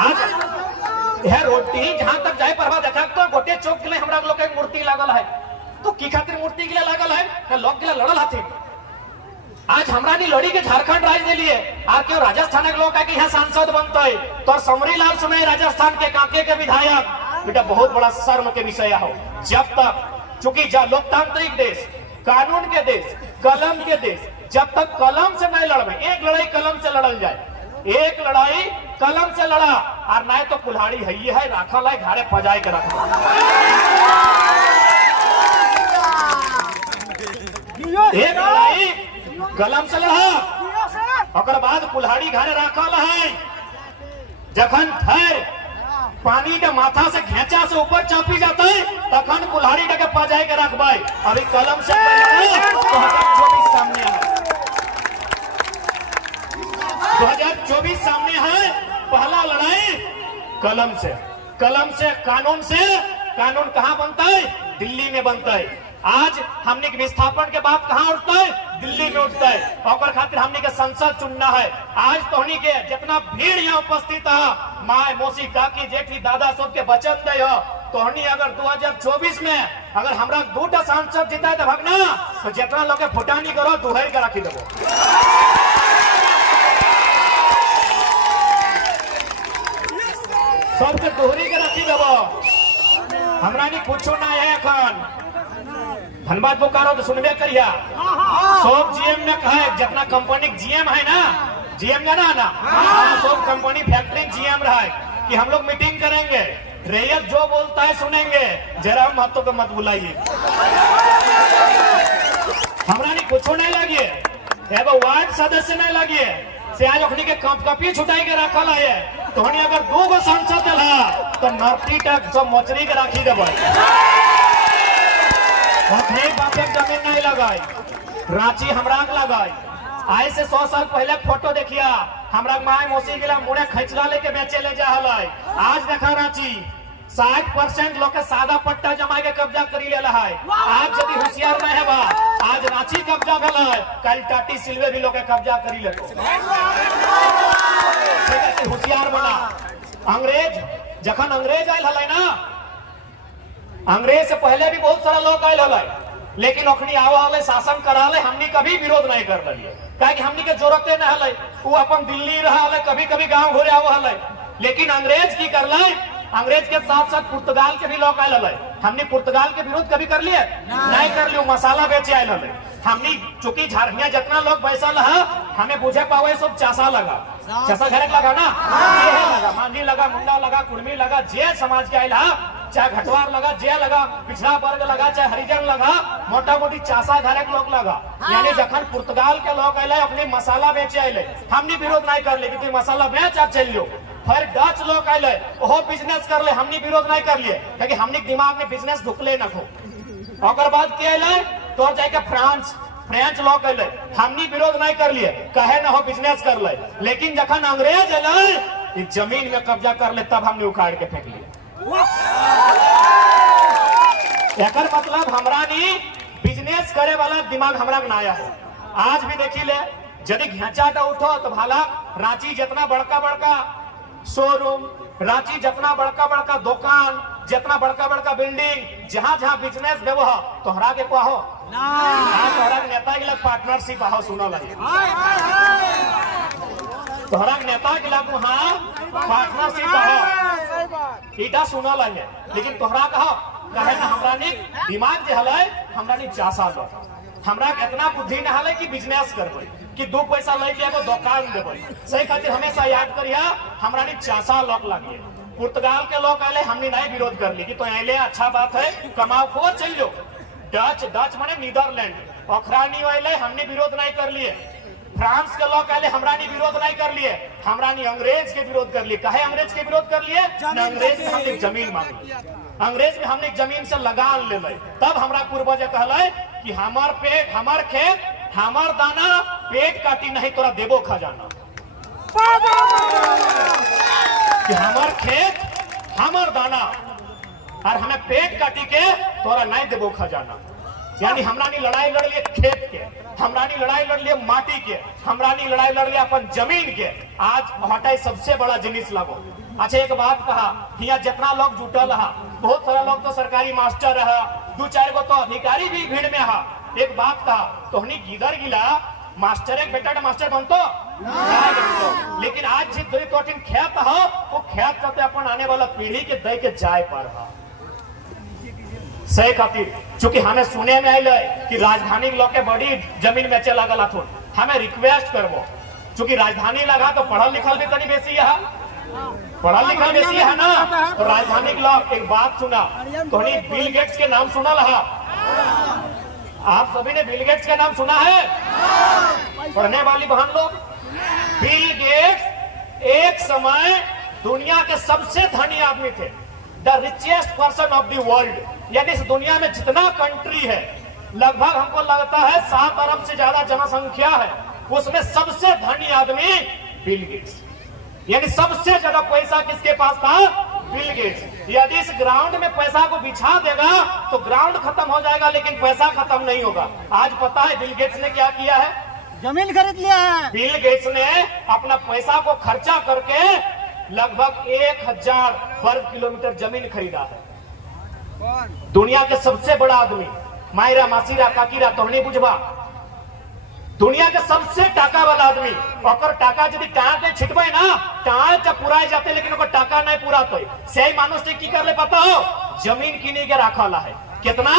आज यह रोटी जहां तक जाए परवा देखा तो गोटे चौक के लिए हमरा लोग एक मूर्ति लागल है तो की खातिर मूर्ति के लिए लागल है लोग के लिए लड़ल हथी आज हमरा नहीं लड़ी के झारखंड राज्य लिए और क्यों राजस्थान के लोग यहाँ सांसद बनते है तो समरी लाल सुनाई राजस्थान के कांके के विधायक बेटा बहुत बड़ा शर्म के विषय हो जब तक चूंकि लोकतांत्रिक देश कानून के देश कलम के देश जब तक कलम से नहीं लड़े एक लड़ाई कलम से लड़ल जाए एक लड़ाई कलम से लड़ा और नहीं तो कुल्हाड़ी है राखल है घाड़े पजाए के रखा एक लड़ाई कलम से लड़ा और बाद कुल्हाड़ी घाड़े राखल है जखन ठहर पानी के माथा से घेचा से ऊपर चापी जाता है तखन कुल्हाड़ी के पजाए के रखबे अभी कलम से तो 2024 सामने है 2024 सामने है पहला लड़ाई कलम से कानून से कानून कहां बनता है दिल्ली में बनता है आज हमने के विस्थापन के बाद कहाँ उठता है? दिल्ली में उठता है। और खातिर हमने के संसद चुनना है। आज तोहनी के जितना भीड़ यहाँ उपस्थित है, माए मौसी काकी जेठी दादा सब के बचत दे हो, तोहनी अगर 2024 में अगर हमरा 2टा सांसद जीता है तो भगना, तो जितना लोग फुटानी करो दुहर के रखी देवो। सबके दोहरी के रखी देवो। हमरा नहीं कुछ ना है अखन धनबाद बोकारो तो सुनबे करिया। सब जीएम में कहे जितना कंपनी जीएम है ना, जीएम जाना ना, सब कंपनी फैक्ट्री जीएम रहा है कि हम लोग मीटिंग करेंगे, रैयत जो बोलता है सुनेंगे, जरा महत्व को मत बुलाइए। हमरा नहीं कुछ नहीं लगे, एगो वार्ड सदस्य नहीं लगे से आज अपनी के कॉपी छुटाई के रखल है। तो अगर 2 गो सांसद दिला तो नर्ती तक सब मोचरी के राखी देवे। जमीन नहीं लगाई, रांची हमरा लगाई। आज से 100 साल पहले फोटो देखिया, हमरा माए मौसी गिला मुड़े खैचला लेके बेचे ले जा है। आज देखा रांची 60% लोग के सादा पट्टा जमा के कब्जा करी ले है। आज यदि होशियार नहीं है, आज रांची कब्जा भेल है, कल टाटी सिलवे भी लोग के कब्जा करी ले। होशियार बना। अंग्रेज जखन अंग्रेज आयल है ना, अंग्रेज से पहले भी बहुत सारा लोग आयल है, लेकिन अखनी आवा शासन करा ले, हमनी कभी विरोध नहीं कर रही है, कि हमनी के जरूरते नहीं है। वो अपन दिल्ली रहा है, कभी कभी गांव घोरे आवा है, लेकिन अंग्रेज की कर ले, अंग्रेज के साथ साथ पुर्तगाल के भी लोग आयल है। हमने पुर्तगाल के विरोध कभी कर लिए? नहीं कर लियो। मसाला बेचे आयल है। हमने चूंकि झारखंड जितना लोग बैसल है, हमें बुझे पावे सब चासा लगा, चासा घर लगा ना, लगा मांझी लगा, मुंडा लगा, कुर्मी लगा, जे समाज के आयल है, चाहे घटवार लगा, जे लगा, पिछड़ा वर्ग लगा, चाहे हरिजन लगा, मोटा मोटी चासा घर के लोग लगा। यानी जखन पुर्तगाल के लोग आये अपने मसाला बेचे आये, हमने विरोध नहीं कर ले, मसाला बेच आप चल लो। फिर डच लोग आये वो बिजनेस कर ले, हमने विरोध नहीं कर लिए, क्योंकि हमने दिमाग में बिजनेस ढुकले न हो। और बाद क्या आये तो जाके फ्रांस लोग आये, हमने विरोध नहीं कर लिए, कहे न हो बिजनेस कर ले। लेकिन जखन अंग्रेज आये जमीन में कब्जा कर ले, तब हमने उखाड़ के फेंक लिए। एकर मतलब हमरा नहीं बिजनेस करे वाला दिमाग हमरा के नया है। आज भी देखी ले, यदि घेचाटा उठो तो भाला रांची जितना बड़का बड़का शोरूम, रांची जितना बड़का बड़का दुकान, जितना बड़का बड़का बिल्डिंग, जहाँ जहाँ बिजनेस देव तोहरा के कहो तोहरा के नेता के पार्टनरशिप आहो सुनो लगे, तोहरा के नेता के वहाँ पार्टनरशिप आहो इटा सुनो लगे। लेकिन तोहरा कहो कहे ना हमरा नहीं दिमाग जो है, हमरा नहीं चासा लो, हमरा इतना बुद्धि न है कि बिजनेस करबे, कि 2 पैसा लेके एगो दुकान देवे। सही खातिर हमेशा याद करिया, हमरा नहीं चासा लोग लगे। पुर्तगाल के लोग आए, हमने नहीं विरोध कर ली कि तो आए अच्छा बात है, कमाओ खो चल जाओ। डच माने नीदरलैंड, अखरानी आए, हमने विरोध नहीं कर लिए। फ्रांस के लोग आए, हमरा नहीं विरोध नहीं कर लिए, हमरा नहीं अंग्रेज के विरोध कर लिए। कहे अंग्रेज के विरोध कर लिए? अंग्रेज में हमने जमीन मांगी, अंग्रेज में हमने जमीन से लगान ले, तब हमरा पूर्वज कहले कि हमार पेट हमार खेत हमार दाना, पेट काटी नहीं तोरा देबो खजाना। कि हमार खेत हमार दाना और हमें पेट काटी के तोरा नहीं देबो खजाना। यानी हमरा नहीं लड़ाई लड़ लिए खेत के, हमरा नहीं लड़ाई लड़ लिए माटी के, हमरा नहीं लड़ाई लड़ लिए अपन जमीन के। आज हटाई सबसे बड़ा जिनिस लगो। अच्छा एक बात कहा, यहाँ जितना लोग जुटल है, बहुत सारा लोग तो सरकारी मास्टर है, 2-4 गो तो अधिकारी भी भीड़ में है। एक बात कहा, तोहनी गिदर गिला मास्टर एक बेटा मास्टर बनतो, लेकिन आज जी 2-3 खेत है, वो खेत करते अपन आने वाला पीढ़ी के दे के जाए पर है। सही खातिर चूंकि हमें सुने में आये कि राजधानी लोग के बड़ी जमीन बेचे लगल हथुन, हमें रिक्वेस्ट करबो, चूंकि राजधानी लगा तो पढ़ल लिखल भी तनी बेसी है, पढ़ल लिखल बेसी है ना, तो राजधानी के लोग एक बात सुना, तोहनी बिल गेट्स के नाम सुना लहा? आप सभी ने बिल गेट्स का नाम सुना है? पढ़ने वाली बहन लोग, बिल गेट्स एक समय दुनिया के सबसे धनी आदमी थे, the richest person of the world. यानी इस दुनिया में जितना कंट्री है, लगभग हमको लगता है 7 अरब से ज्यादा जनसंख्या है, उसमें सबसे धनी आदमी बिल गेट्स। यानी सबसे ज्यादा पैसा किसके पास था? Bill Gates. यदि इस ग्राउंड में पैसा को बिछा देगा तो ग्राउंड खत्म हो जाएगा, लेकिन पैसा खत्म नहीं होगा। आज पता है बिल गेट्स ने क्या किया है? जमीन खरीद लिया है। बिल गेट्स ने अपना पैसा को खर्चा करके लगभग 1000 वर्ग किलोमीटर जमीन खरीदा है। दुनिया के सबसे बड़ा आदमी, मायरा मासीरा काकीरा तोहनी बुझबा, दुनिया के सबसे टाका वाला आदमी, ओकर टाका यदि टाँग के छिटबे ना टाँग जब पुराए जाते, लेकिन ओकर टाका नहीं पूरा तो सही मानुष से की कर ले पता हो? जमीन किने के रखा है। कितना?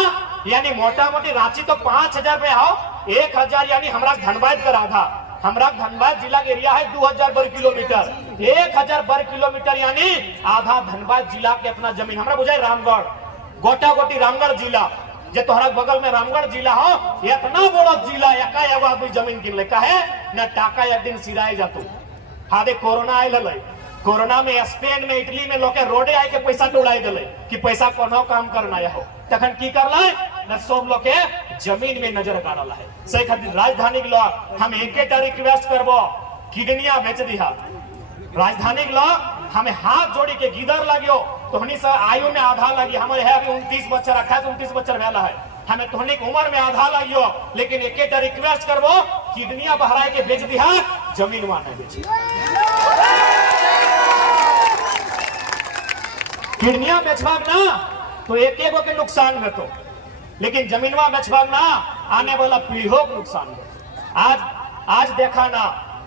यानी मोटा मोटी रांची तो 5000 रुपया हो, 1000 यानी हमारा धनबाद का आधा। हमारा धनबाद जिला के एरिया है 2000 वर्ग किलोमीटर, 1000 वर्ग किलोमीटर यानी आधा धनबाद जिला के अपना जमीन। हमारा बुझाए रामगढ़, गोटा गोटी रामगढ़ जिला, जे तोहरा बगल में रामगढ़ जिला हो, इतना बड़ा जिला एका एगो आदमी जमीन किन ले काहे न टाका एक दिन सिराए जातो। हाँ दे कोरोना आयल है, कोरोना में स्पेन में इटली में लोग रोडे आए के पैसा उड़ाई दिले कि पैसा कोनो काम करना हो, तखन की करला न सब लोग के जमीन में नजर गाड़ल है। सही खातिर राजधानी के लोग हम एकेटा रिक्वेस्ट करबो, किडनिया बेच दिहा। राजधानी के लोग हमें हाथ जोड़ी के गिदर लगियो, तोहनी से आयु में आधा लगी, हमारे है अभी 29 बच्चा रखा है, 29 बच्चा भेला है, हमें तोहनी की उम्र में आधा लगियो, लेकिन एकेटा रिक्वेस्ट करबो किडनिया बहराए के बेच दिहा, जमीन वहां नहीं बेची। किडनिया बेचबाग ना तो एक एगो के नुकसान में तो, लेकिन जमीनवा बेचबाग ना आने वाला पीढ़ियों को नुकसान में। आज देखा ना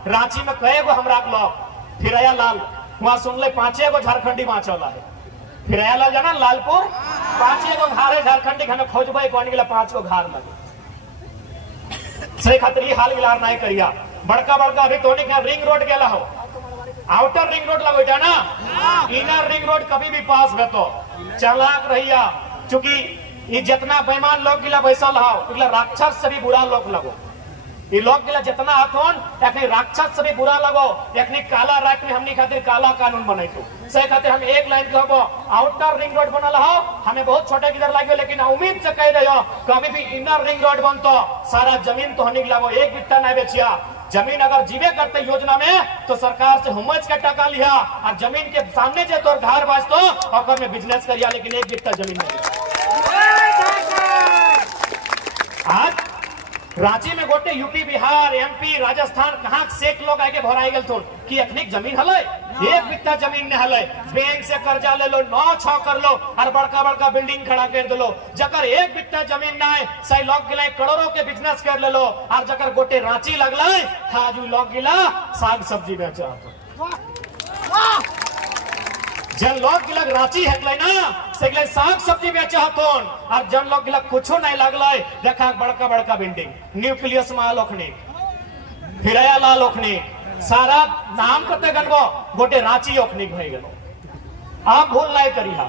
रांची में कई गो हमरा लोग फिरया लाल वहां सुन ले 5 गो झारखंडी वहां चला है। फिरया लाल जाना लालपुर 5 गो घर है झारखंडी, हमें खोजबे कौन गेला 5 गो घर लगे। सही खातिर हाल गिलार नहीं करिया। बड़का बड़का अभी तोनी के रिंग रोड गेला हो, आउटर रिंग रोड लगो ना, इनर रिंग रोड कभी भी पास है तो चालाक रहिया, चूंकि ये जितना बेईमान लोग गिला बैसल हो, राक्षस से भी बुरा लोग लगो। ये लोग गिला जितना हाथोन यानी राक्षस से भी बुरा लगो, यानी काला रात में हमनी खातिर काला कानून बने तो सही खातिर हम एक लाइन कहबो आउटर रिंग रोड बनल हो, हमें बहुत छोटे किधर लगे, लेकिन उम्मीद से कह रहे हो कभी भी इनर रिंग रोड बनतो सारा जमीन तो हनी लगो, एक बिट्टा नहीं बेचिया। जमीन अगर जीवे करते योजना में तो सरकार से हुमच के टका लिया और जमीन के सामने जो तोर घर बाजतो और में बिजनेस करिया, लेकिन एक बिट्टा जमीन नहीं। आज रांची में गोटे यूपी बिहार एमपी राजस्थान कहाँ सेठ लोग आगे भराई गल थोन कि अखनी जमीन हले, एक बिट्टा जमीन ने हले, बैंक से कर्जा ले लो, 9-6 कर लो और बड़का बड़का बिल्डिंग खड़ा कर दो। जकर एक बिट्टा जमीन ना है सही लोग गिला करोड़ों के बिजनेस कर ले लो, और जकर गोटे रांची लगला आज लोग गिला साग सब्जी बेचा। जन लोग गिलक रांची हटले ना से साग सब्जी बेचा हतोन, और जन लोग गिलक कुछो नहीं लगले, देखा बड़का बड़का बिल्डिंग न्यूक्लियस माल ओखनी फिरया लाल ओखनी सारा नाम करते गनबो गोटे रांची ओखनी भई गेलो। आप भूल नहीं करिहा।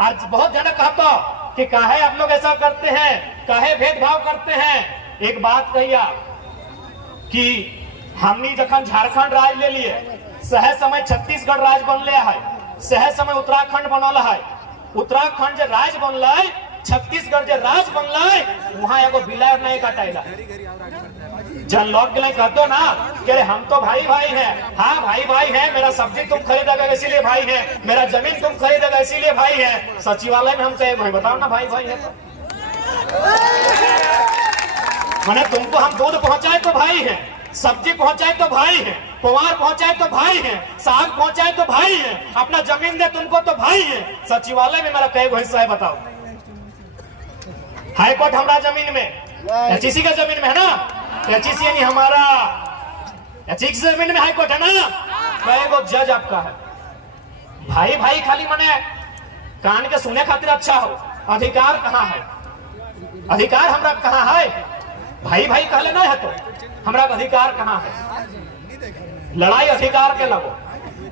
आज बहुत जन कहतो कि काहे आप लोग ऐसा करते हैं, काहे भेदभाव करते हैं। एक बात कहिया कि हमनी जखन झारखंड राज ले लिए, सह समय छत्तीसगढ़ राज बनले है, सह समय उत्तराखंड बनल है, उत्तराखंड जो राज बनल, छत्तीसगढ़ जो राज बनल, वहां एगो बिलार नहीं कटाइला। जन लोग कहते ना कि हम तो भाई भाई हैं, हाँ भाई भाई हैं, मेरा सब्जी तुम खरीदेगा इसीलिए भाई है, मेरा जमीन तुम खरीदेगा इसीलिए भाई है। सचिवालय में हम कहे भाई बताओ ना भाई भाई है तो मैंने तुमको हम दूध पहुंचाए तो भाई है, सब्जी पहुंचाए तो भाई है, कुमार पहुंचाए तो भाई है, साग पहुंचाए तो भाई है, अपना जमीन दे तुमको तो भाई है। सचिवालय में मेरा कई हिस्सा है बताओ। हाईकोर्ट हमारा जमीन में, एचईसी का जमीन में है ना, एचईसी यानी हमारा एचईसी जमीन में हाईकोर्ट है ना, कई गो जज आपका है। भाई भाई खाली मने कान के सुने खातिर अच्छा हो, अधिकार कहाँ है? अधिकार हमरा कहाँ है? भाई भाई कहले नहीं है तो हमरा अधिकार कहाँ है? लड़ाई अधिकार के लगो,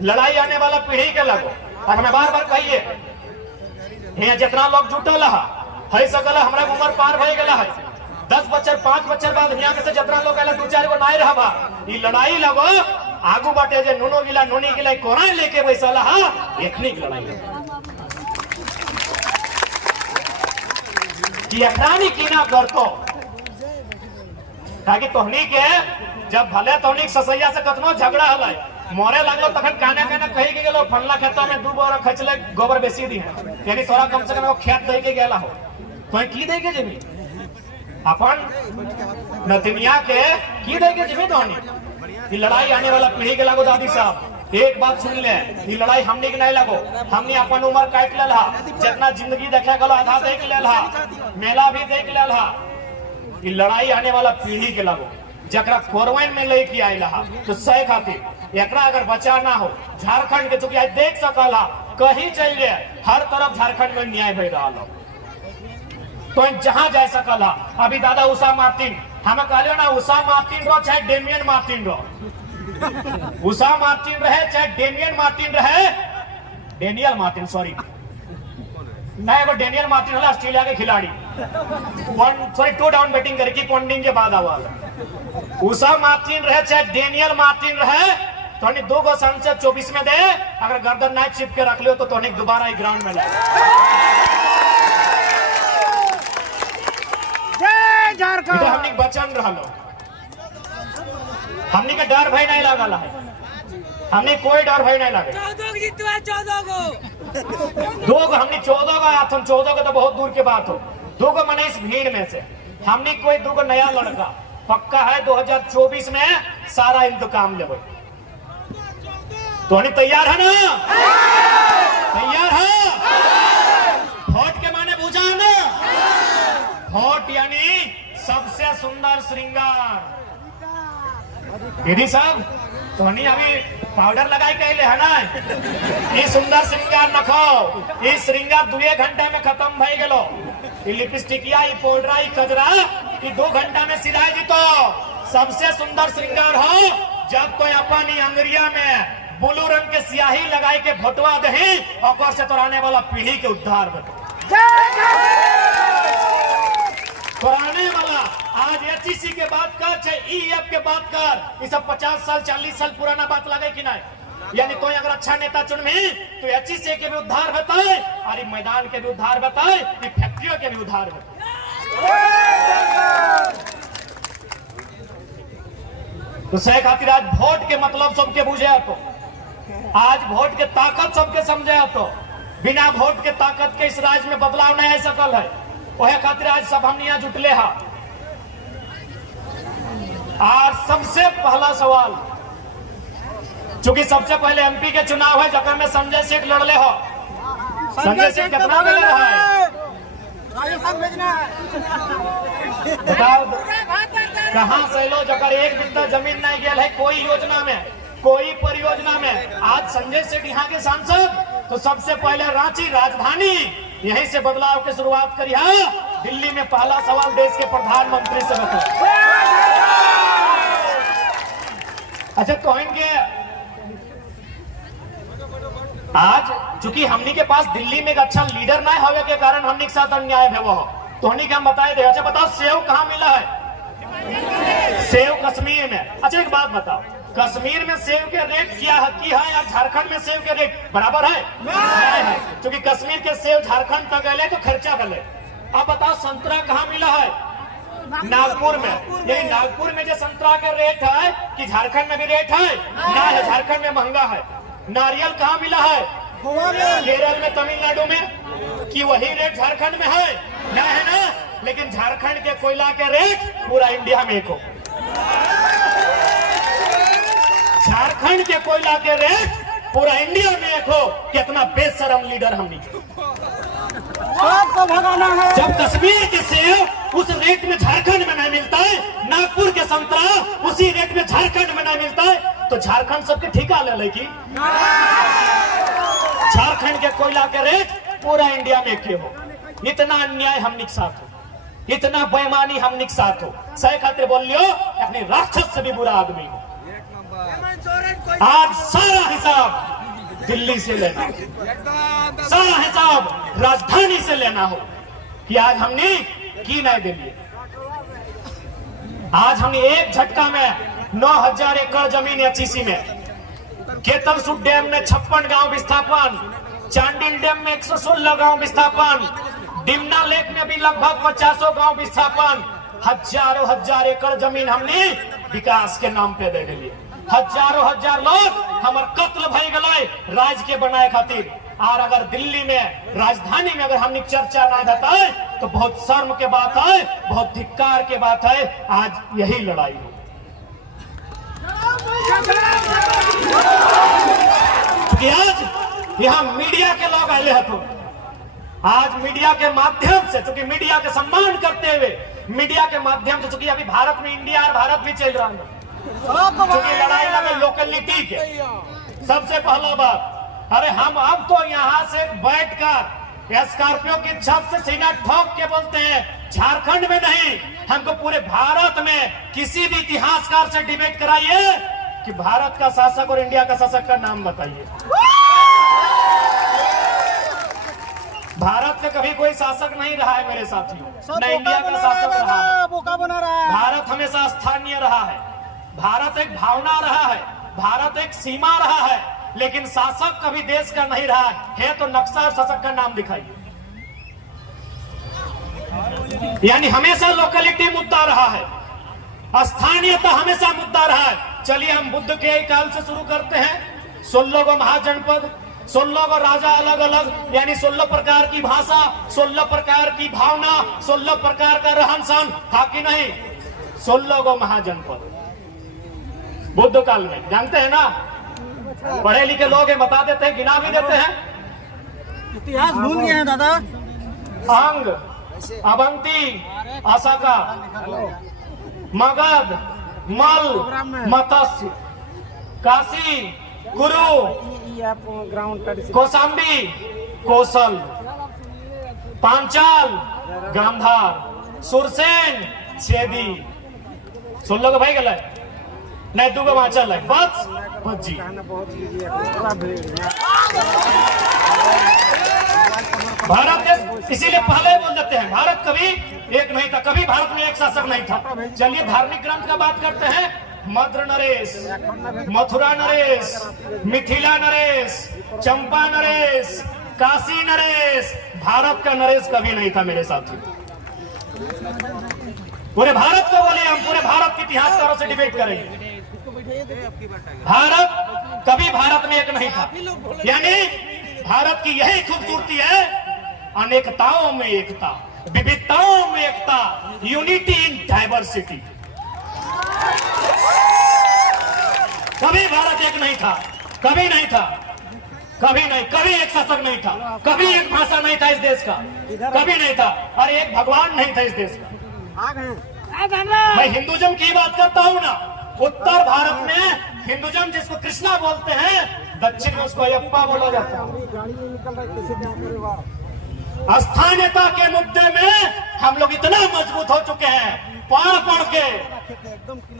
लड़ाई आने वाला पीढ़ी के लगो। और हमें बार बार कहिए यहाँ जितना लोग जुटल है सकल हमरा उम्र पार भई गेला है, 10 बच्चर 5 बच्चर बाद यहाँ में से जितना लोग 2-4 गो नहीं रहबा, ये लड़ाई लगो आगू बाटे जे नुनो गिला नोनी गिला कोराई लेके बैसला हा, एखनी की लड़ाई कि अखरानी कीना करतो ताकि तोहनी के जब भले तोहनी ससैया से कतनो झगड़ा हलै, मोरे लगलो तखन काने काने कही के गेलो फल्ला खेत में 2 बोरा खचले गोबर बेसी दी है यानी तोरा कम से कम वो खेत दे के गेला हो तो की दे के जेबी अपन नतनिया के की दे के जेबी तोनी ये लड़ाई आने वाला पीढ़ी के लागो दादी साहब एक बात सुन ले ये लड़ाई हमनी के नहीं लगो हमने अपन उम्र काट लेला जितना जिंदगी देखे गलो आधा देख लेला मेला भी देख लेला ये लड़ाई आने वाला पीढ़ी के लगो जकरा फोरवाइन में लेके आइला तो सही खातिर एकरा अगर बचा ना हो झारखंड के चूंकि आज देख सकला कहीं चलिए हर तरफ झारखंड में न्याय भई रहा तो जहां जा सकला अभी दादा उषा मार्टिन हमें कहलियो ना उषा मार्टिन रो चाहे डेमियन मार्टिन रो उषा मार्टिन रहे चाहे डेमियन मार्टिन रहे डेनियल मार्टिन सॉरी नहीं वो डेनियल मार्टिन हला ऑस्ट्रेलिया के खिलाड़ी 2 डाउन बैटिंग करके पॉन्डिंग के बाद आवा उषा मार्टिन रहे चाहे डेनियल मार्टिन रहे तो 2 गो संसद 24 में दे अगर गर्दन नाइट चिप के रख लियो तो दोबारा ग्राउंड में लाए जय झारखंड हमने बचन रहा हमने का डर भय नहीं लागल है हमने कोई डर भय नहीं लगे 2 गो हमने 14 गो आथन 14 को तो बहुत दूर के बात हो 2 गो मने इस भीड़ में से हमने कोई 2 गो नया लड़का पक्का है 2024 में सारा इंतकाम लेवे तो तैयार है ना तैयार है वोट के माने बुझा ना वोट यानी सबसे सुंदर श्रृंगार दीदी साहब तोनी अभी पाउडर लगाई कहले है ना ये सुंदर श्रृंगार न खाओ ये श्रृंगार 2 घंटे में खत्म भई गेलो ये लिपस्टिकिया ये पाउडर ये कजरा ये 2 घंटा में सिराई जीतो सबसे सुंदर श्रृंगार हो जब कोई अपन अंगरिया में ब्लू रंग के स्याही लगाई के भोटवा दही और से तोराने वाला पीढ़ी के उद्धार तोराने वाला आज एचईसी के बात कर चाहे ईएफ के बात कर ये सब 50 साल 40 साल पुराना बात लगे कि नहीं यानी कोई अगर अच्छा नेता चुनमी तो एचईसी के भी उद्धार बताए और मैदान के भी उद्धार बताए ये फैक्ट्रियों के भी उद्धार बताए तो सही खातिर आज वोट के मतलब सबके बुझे तो आज वोट के ताकत सबके समझे तो बिना वोट के ताकत के इस राज्य में बदलाव नहीं आ सकल है वह खातिर आज सब हम यहाँ जुटले हैं और सबसे पहला सवाल चूंकि सबसे पहले एमपी के चुनाव है जगह में संजय सेठ लड़ले हो संजय सेठ कितना में लड़ रहा है बताओ कहां से लो जगह एक बित्ता जमीन नहीं गया है कोई योजना में कोई परियोजना में आज संजय सेठ यहाँ के सांसद तो सबसे पहले रांची राजधानी यहीं से बदलाव की शुरुआत करी है दिल्ली में पहला सवाल देश के प्रधानमंत्री से बताओ अच्छा तो इनके आज चूंकि हमनी के पास दिल्ली में एक अच्छा लीडर ना होने के कारण हमनी के साथ अन्याय है वो तो हमनी के हम बताए दे अच्छा बताओ सेव कहाँ मिला है सेव कश्मीर में अच्छा एक बात बताओ कश्मीर में सेव के रेट क्या है की है या झारखंड में सेव के रेट बराबर है नहीं है क्योंकि कश्मीर के सेव झारखंड तक गए तो खर्चा गए अब बताओ संतरा कहाँ मिला है नागपुर में यही नागपुर में जो संतरा का रेट है कि झारखंड में भी रेट है ना है झारखंड में महंगा है नारियल कहाँ मिला है केरल में तमिलनाडु में कि वही रेट झारखंड में है ना है ना लेकिन झारखंड के कोयला के रेट पूरा इंडिया में एक हो झारखंड के कोयला के रेट पूरा इंडिया में एक हो कितना बेशरम लीडर हमने भगाना है जब कश्मीर के सेब उस रेट में झारखंड में नहीं मिलता है नागपुर के संतरा उसी रेट में झारखंड में नहीं मिलता है तो झारखंड सबके ठिका ले लेगी झारखंड के कोयला के रेट पूरा इंडिया में के हो इतना अन्याय हमने के साथ हो इतना बेईमानी हमने के साथ हो सही खातिर बोलियो अपने राक्षस से भी बुरा आदमी हो आज सारा हिसाब दिल्ली से लेना सारा हिसाब राजधानी से लेना हो कि आज हमने की नहीं दिल्ली आज हमने एक झटका में 9000 एकड़ जमीन एचईसी में केतलसुट डैम में 56 गांव विस्थापन चांडिल डैम में 116 गांव विस्थापन डिमना लेक में भी लगभग 50 गांव विस्थापन हजारों हजार एकड़ जमीन हमने विकास के नाम पे दे दिली हजारों हजार लोग हमार कत्ल भय गए राज के बनाए खातिर। और अगर दिल्ली में राजधानी में अगर हमने चर्चा ना बताए तो बहुत शर्म के बात है, बहुत धिक्कार के बात है। आज यही लड़ाई हो कि आज यहाँ मीडिया के लोग आए हैं। तो आज मीडिया के माध्यम से, चूंकि मीडिया के सम्मान करते हुए मीडिया के माध्यम से, चूंकि अभी भारत में इंडिया और भारत भी चल रहा है, चूंकि लड़ाई लगे लोकलिटी के। सबसे पहला बात, अरे हम अब तो यहाँ से बैठकर स्कॉर्पियो की छत से सीना ठोक के बोलते हैं, झारखंड में नहीं, हमको पूरे भारत में किसी भी इतिहासकार से डिबेट कराइए कि भारत का शासक और इंडिया का शासक का नाम बताइए। भारत में कभी कोई शासक नहीं रहा है मेरे साथियों, न इंडिया का शासक रहा है। बोका बना रहा है। भारत हमेशा स्थानीय रहा है, भारत एक भावना रहा है, भारत एक सीमा रहा है, लेकिन शासक कभी देश का नहीं रहा है। तो नक्शा और शासक का नाम दिखाइए। यानी हमेशा लोकलिटी मुद्दा रहा है, स्थानीयता हमेशा मुद्दा रहा है। चलिए हम बुद्ध के काल से शुरू करते हैं। 16 गो महाजनपद, 16 गो राजा अलग अलग, यानी 16 प्रकार की भाषा, 16 प्रकार की भावना, 16 प्रकार का रहन सहन था कि नहीं? 16 गो महाजनपद बुद्ध काल में, जानते हैं ना? पढ़े लिखे लोग हैं, बता देते हैं, गिना भी देते हैं। इतिहास भूल गए हैं दादा। अंग, अवंती, अशोका, मगध, मल, मत्स्य, काशी, कुरु, कौशाम्बी, कौशल, पांचाल, गांधार, सुरसेन, छेदी। 16 को भाई गए नहीं, 2 गो चल है बस जी। भारत देश इसीलिए पहले बोल देते हैं, भारत कभी एक नहीं था, कभी भारत में एक शासक नहीं था। चलिए धार्मिक ग्रंथ का बात करते हैं। मद्र नरेश, मथुरा नरेश, मिथिला नरेश, चंपा नरेश, काशी नरेश, भारत का नरेश कभी नहीं था मेरे साथी। पूरे भारत को बोलिए, हम पूरे भारत के इतिहासकारों से डिबेट करेंगे। भारत कभी भारत में एक नहीं था। यानी भारत की यही खूबसूरती है, अनेकताओं में एकता, विविधताओं में एकता, यूनिटी इन डाइवर्सिटी। कभी भारत एक नहीं था, कभी नहीं था, कभी नहीं, कभी एक शासक नहीं था, कभी एक भाषा नहीं था इस देश का, कभी नहीं था, और एक भगवान नहीं था इस देश का। मैं हिंदुज्म की बात करता हूँ ना, उत्तर भारत में हिंदुज्म जिसको कृष्णा बोलते हैं, दक्षिण में उसको अयप्पा बोला जाता है। स्थानीयता के मुद्दे में हम लोग इतना मजबूत हो चुके हैं, पढ़ पढ़ के,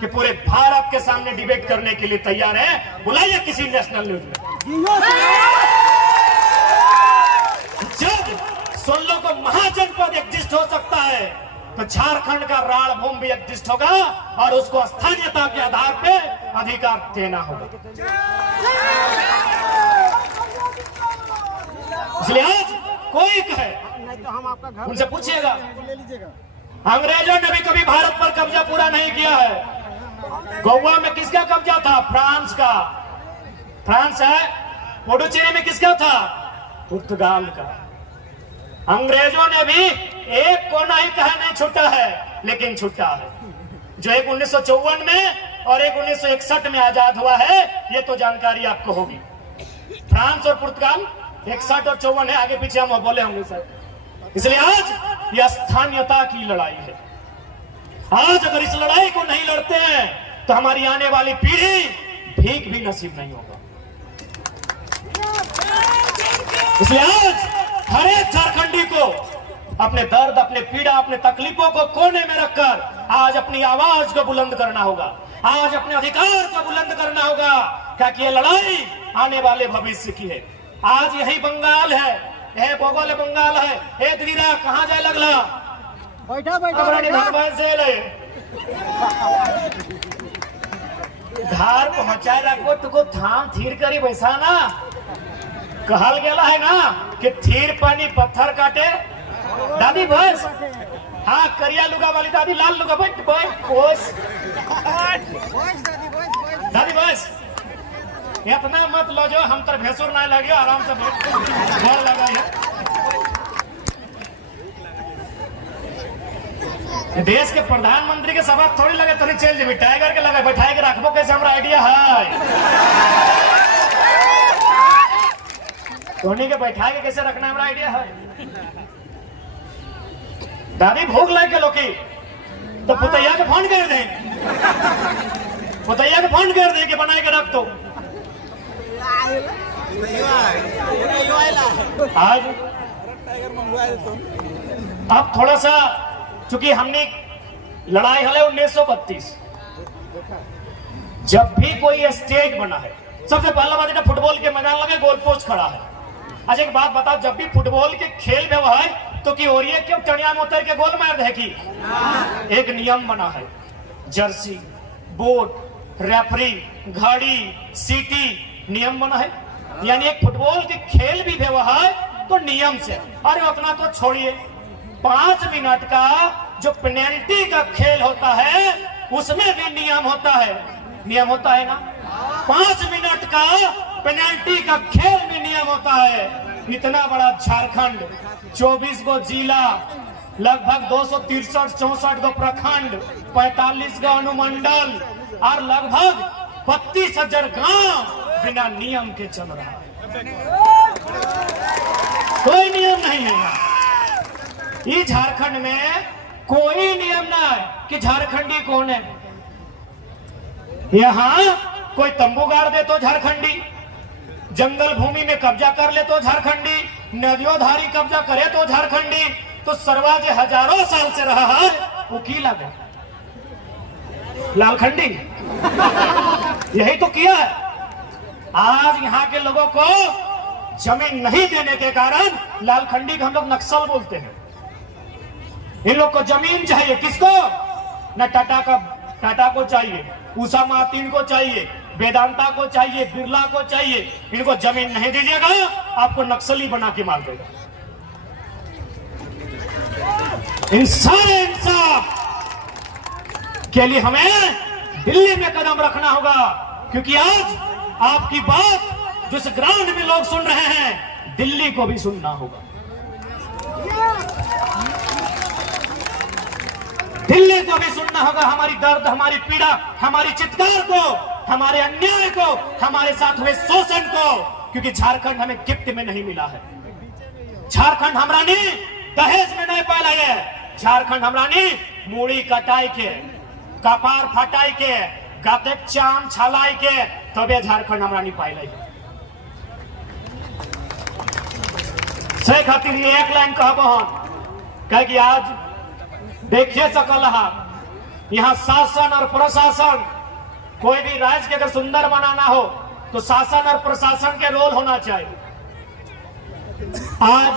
कि पूरे भारत के सामने डिबेट करने के लिए तैयार है। बुलाइए किसी नेशनल न्यूज में। जब 16 को महाजनपद एग्जिस्ट हो सकता है, तो झारखंड का रणभूमि भी एग्जिस्ट होगा, और उसको स्थानीयता के आधार पे अधिकार देना होगा। इसलिए आज कोई कहे, उनसे पूछिएगा, अंग्रेजों ने भी कभी भारत पर कब्जा पूरा नहीं किया है। गोवा में किसका कब्जा था? फ्रांस का। फ्रांस है। पुडुचेरी में किसका था? पुर्तगाल का। अंग्रेजों ने भी एक कोना ही कहा नहीं छूटा है, लेकिन छूटा है। जो एक 1954 में और एक 1961 में आजाद हुआ है, ये तो जानकारी आपको होगी। फ्रांस और पुर्तगाल 61 और 54 है, आगे पीछे हम बोले होंगे सर। इसलिए आज यह स्थानीयता की लड़ाई है। आज अगर इस लड़ाई को नहीं लड़ते हैं तो हमारी आने वाली पीढ़ी भीख भी नसीब नहीं होगा। इसलिए आज हर एक झारखंडी को अपने दर्द, अपने पीड़ा, अपने तकलीफों को कोने में रखकर आज अपनी आवाज को बुलंद करना होगा, आज अपने अधिकार को बुलंद करना होगा, क्योंकि ये लड़ाई आने वाले भविष्य की है। आज यही बंगाल है, यह बोगल बंगाल है। ए दीरा कहाँ जाए लगला? बैठा बैठा से ले घर पहुंचाए रखो, तुको थाम थीर करी बैसा ना। कहल गेला है ना कि थीर पानी पत्थर काटे। दादी बस, हाँ करिया लुगा वाली दादी, लाल लुगा बैठ बैठ दादी बस इतना मत लो जो हम तर भैंसुर ना लगे, आराम से बोल लगा है। देश के प्रधानमंत्री के सभा थोड़ी लगे तो चल जेबी, टाइगर के लगे बैठाए के रखबो कैसे, हमरा आइडिया है धोनी के बैठाए के कैसे रखना हमरा आइडिया है। दादी भोग लाए के लोकी तो पुतैया के फोन कर दे, पुतैया के फोन कर दे कि बनाए के रख। तो आज अब थोड़ा सा चूंकि हमने लड़ाई है 1932, जब भी कोई स्टेज बना है सबसे पहला बात है फुटबॉल के मैदान लगे, गोल पोस्ट खड़ा है। अच्छा एक बात बताओ, जब भी फुटबॉल के खेल में वो है तो कि ओरिए क्यों टनिया में उतर के गोल मार दे की? एक नियम बना है, जर्सी, बोर्ड, रेफरी, घड़ी, सीटी, नियम बना है। यानी एक फुटबॉल के खेल भी व्यवहार तो नियम से। अरे उतना तो छोड़िए, 5 मिनट का जो पेनल्टी का खेल होता है उसमें भी नियम होता है, नियम होता है ना। 5 मिनट का पेनल्टी का खेल में नियम होता है। इतना बड़ा झारखंड, 24 गो जिला, लगभग 263-64 गो प्रखंड, 45 गो अनुमंडल और लगभग 32,000 गांव बिना नियम के चल रहा है। कोई नियम नहीं है यहाँ। ये झारखंड में कोई नियम ना है कि झारखंडी कौन है। यहाँ कोई तंबू गाड़ दे तो झारखंडी, जंगल भूमि में कब्जा कर ले तो झारखंडी, नदियों धारी कब्जा करे तो झारखंडी। तो सरवा जो हजारों साल से रहा है वो की लगे लालखंडी, यही तो किया है। आज यहाँ के लोगों को जमीन नहीं देने के कारण लालखंडी को हम लोग नक्सल बोलते हैं। इन लोग को जमीन चाहिए, किसको? न टाटा को चाहिए, उषा मार्टिन को चाहिए, वेदांता को चाहिए, बिरला को चाहिए। इनको जमीन नहीं दीजिएगा आपको नक्सली बना के मार देगा। इन सारे इंसाफ के लिए हमें दिल्ली में कदम रखना होगा, क्योंकि आज आपकी बात जिस ग्राउंड में लोग सुन रहे हैं दिल्ली को भी सुनना होगा। दिल्ली को भी सुनना होगा हमारी दर्द, हमारी पीड़ा, हमारी चित्कार को, हमारे अन्याय को, हमारे साथ हुए शोषण को। क्योंकि झारखंड हमें गिफ्ट में नहीं मिला है। झारखंड हमरानी दहेज में नहीं पाला है। झारखंड हमरानी मूड़ी कटाई के, कपार फटाई के, गाते चाम छलाई के तबे झारखंड हमरानी पाइल। से खातिर ये एक लाइन कहब हम कि आज देखिए सकल यहाँ शासन और प्रशासन, कोई भी राज्य के अगर सुंदर बनाना हो तो शासन और प्रशासन के रोल होना चाहिए। आज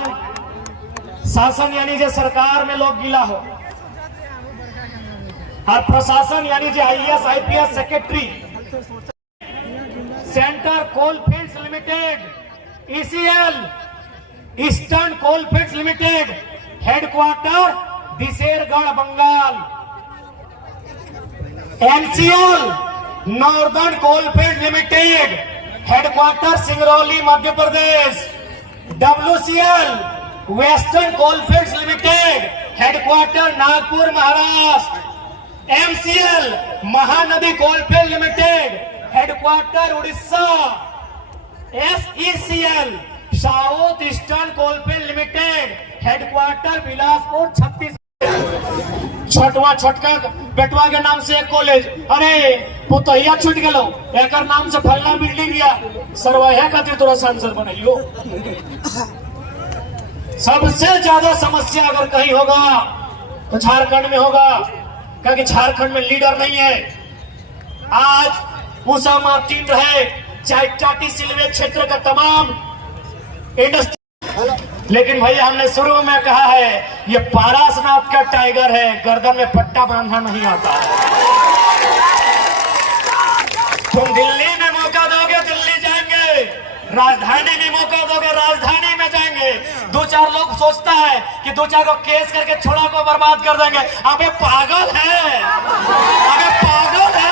शासन यानी जो सरकार में लोग गिला हो, और प्रशासन यानी जो IAS IPS secretary, centre coalfields limited ECL, eastern coalfields limited, headquarter Disergarh Bengal, NCL northern coalfield limited, headquarter Singrauli Madhya Pradesh, WCL western coalfields limited, headquarter Nagpur Maharashtra, MCL Mahanadi coalfield limited, headquarter Orissa, SECL south eastern coalfield limited, headquarter Bilaspur Chhattisgarh. छोटका बेटवा के नाम से एक कॉलेज, अरे पुतहिया छूट गलो, एक नाम से फलना बिल्डिंग दिया, सरवाया खातिर तोरा सांसद बनाइयो। सबसे ज्यादा समस्या अगर कहीं होगा तो झारखंड में होगा, क्योंकि झारखंड में लीडर नहीं है। आज उषा मार्टिन रहे, चाहे टाटी सिलवे क्षेत्र का तमाम इंडस्ट्री, लेकिन भैया हमने शुरू में कहा है ये पारसनाथ का टाइगर है, गर्दन में पट्टा बांधना नहीं आता है। तुम दिल्ली में मौका दोगे दिल्ली जाएंगे, राजधानी में मौका दोगे राजधानी में जाएंगे। 2-4 लोग सोचता है कि 2-4 को केस करके छोड़ा को बर्बाद कर देंगे। अबे पागल है, अबे पागल है।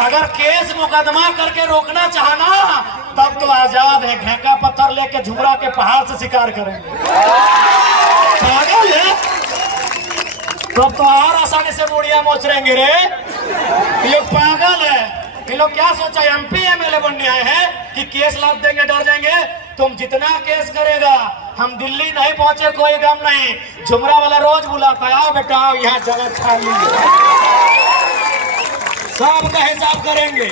अगर केस मुकदमा करके रोकना चाहना तब तो आजाद है, घेका पत्थर लेके झुमरा के पहाड़ से शिकार करेंगे। पागल है, तब तो और आसानी से मुड़िया मोचरेंगे रे। ये लोग पागल है, ये लोग क्या सोचा MP MLA बनने आए हैं कि केस लाद देंगे डर जाएंगे। तुम जितना केस करेगा, हम दिल्ली नहीं पहुंचे कोई गम नहीं, झुमरा वाला रोज बुलाता है, आओ बेटा आओ यहाँ जगह खाली है, सबका हिसाब करेंगे।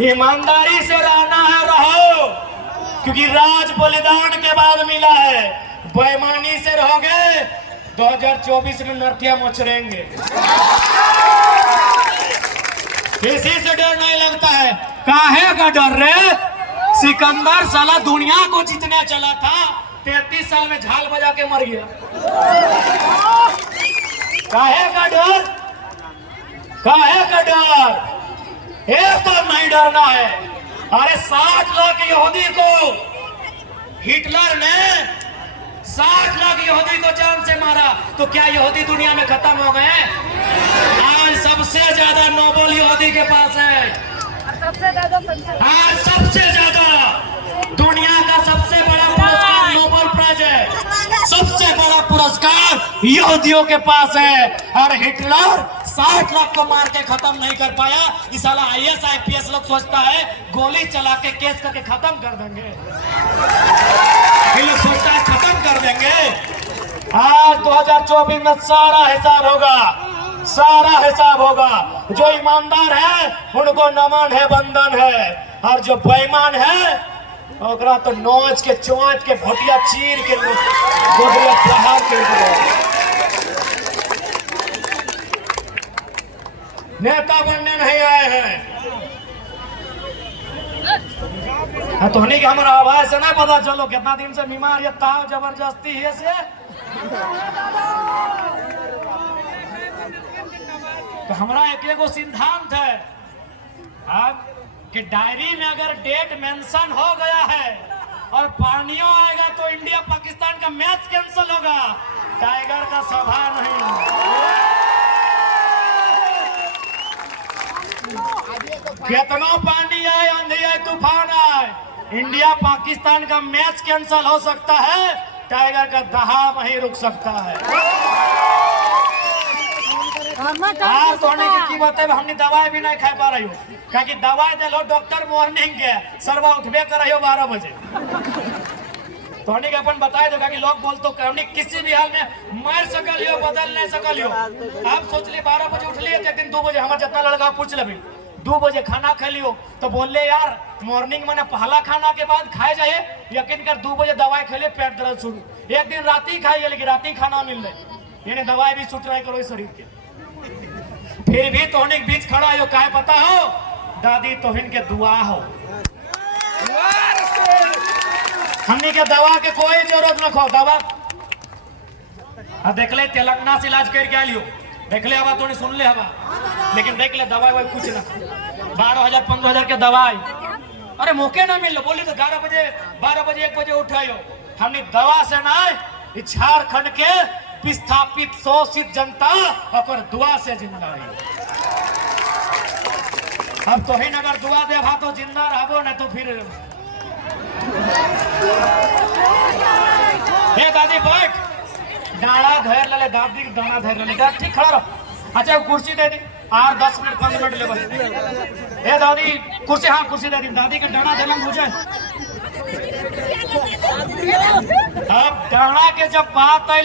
ईमानदारी से रहना है रहो, क्योंकि राज बलिदान के बाद मिला है। बेईमानी से रहोगे 2024 में नरकिया मचरेंगे। किसी से डर नहीं लगता है, काहे का डर रे? सिकंदर साला दुनिया को जीतने चला था, 33 साल में झाल बजा के मर गया। काहे का डर? काहे का डर? एक तो नहीं डरना है। अरे 60 लाख यहूदी को हिटलर ने 60 लाख यहूदी को जान से मारा, तो क्या यहूदी दुनिया में खत्म हो गए? आज सबसे ज्यादा नोबेल यहूदी के पास है। आज सबसे ज्यादा दुनिया का सबसे बड़ा पुरस्कार नोबेल प्राइज है, सबसे बड़ा पुरस्कार यहूदियों के पास है। और हिटलर 60 लाख को मार के खत्म नहीं कर पाया। इस साला IAS IPS लोग सोचता है गोली चला के केस करके खत्म कर देंगे, ये लोग सोचता है खत्म कर देंगे। आज 2024 में सारा हिसाब होगा, सारा हिसाब होगा। जो ईमानदार है उनको नमन है, बंधन है, और जो बेईमान है ओकरा तो नोच के चोंच के भोटिया चीर के गोदरिया प्रहार कर दो। नेता बनने नहीं आए हैं। तो हनी के हमारा आवाज से ना पता चलो कितना दिन से बीमार या ताव जबरदस्ती है से। तो हमारा एक सिद्धांत है अब कि डायरी में अगर डेट मेंशन हो गया है और पानियों आएगा तो इंडिया पाकिस्तान का मैच कैंसिल होगा, टाइगर का सभा नहीं। कितना पानी आए, आंधी आए, तूफान आए, इंडिया पाकिस्तान का मैच कैंसिल हो सकता है, टाइगर का दहाड़ वहीं रुक सकता है। की बात है, हमने दवाई भी नहीं खा पा रही हो, क्योंकि दवाई दे लो डॉक्टर मॉर्निंग के सरवा उठबे कर रही हो 12 बजे। तो हमने अपन बताए दो कि लोग बोल तो हमने किसी भी हाल में मार सकल हो, बदल नहीं सकल हो। आप सोच लिए 12 बजे उठ लिए, एक दिन 2 बजे हमारे जितना लड़का पूछ ले 2 बजे खाना खा लियो, तो बोल ले यार मॉर्निंग में पहला खाना के बाद खाए जाए, यकीन कर 2 बजे दवाई खा लिए, पेट दर्द शुरू। एक दिन रात ही खाइए, लेकिन रात ही खाना मिल रहे, यानी दवाई भी छूट रही करो शरीर के। फिर भी तोहनी के बीच खड़ा हो, काहे पता हो? दादी तोहिन के दुआ हो। हमनी के दवा के कोई जरूरत न खो। दवा देख ले, तेलंगाना से इलाज करके लियो, देख ले हवा तो सुन ले हवा, लेकिन देख ले दवाई वही कुछ ना, 12,000 15,000 के दवाई। अरे मौके ना मिल बोली तो 11 बजे 12 बजे 1 बजे उठायो। हमने दवा से ना झारखंड के विस्थापित शोषित जनता और दुआ से जिंदा रही। अब तो ही अगर दुआ देवा तो जिंदा रहो, न तो फिर हे दादी बैठ, डाड़ा धैर ले, दादी दाना धैर ले, ठीक खड़ा रहो। अच्छा कुर्सी दे दी, और 10 मिनट 5 मिनट ले बस। हे दादी कुर्सी, हाँ कुर्सी दे दी, दादी का डाना देना मुझे। अब डाना के जब बात आई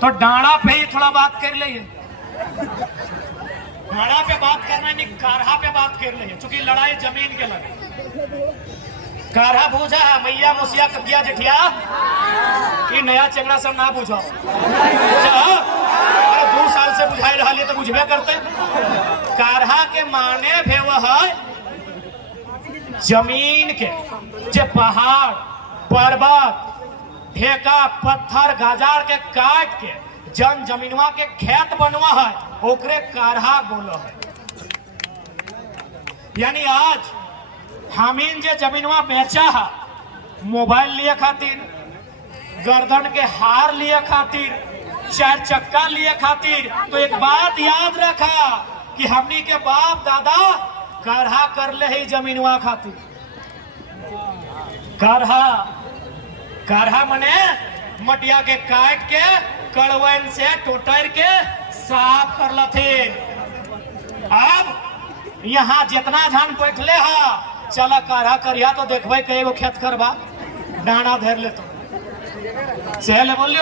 तो डाड़ा पे ही थोड़ा बात कर लिए, डाड़ा पे बात करना नहीं, काढ़ा पे बात कर लिए, क्योंकि लड़ाई जमीन के लगे। काढ़ा बूझा है मैया मुसिया ककिया जठिया, ये नया चंगड़ा सब ना बूझो। अरे 2 साल से बुझाई रहा तो बुझबे करते। काढ़ा के माने भी वह जमीन के जे पहाड़ पर्वत ढेका पत्थर गाजार के काट के जन जमीनवा के खेत बनवा है, ओकरे काढ़ा बोलो है। यानी आज हमीन जे जमीनवा बेचा है, मोबाइल लिए खातिर, गर्दन के हार लिए खातिर, 4 चक्का लिए खातिर, तो एक बात याद रखा, कि हमनी के बाप दादा करहा कर ले ही जमीनवा खातिर। करहा मने मटिया के काट के कड़वन से टोटर के साफ कर लथिन। अब यहाँ जितना धान बैठले हा चला करहा करिया तो देखबे कई गो खेत करबा डाना धर ले तो से बोलियो।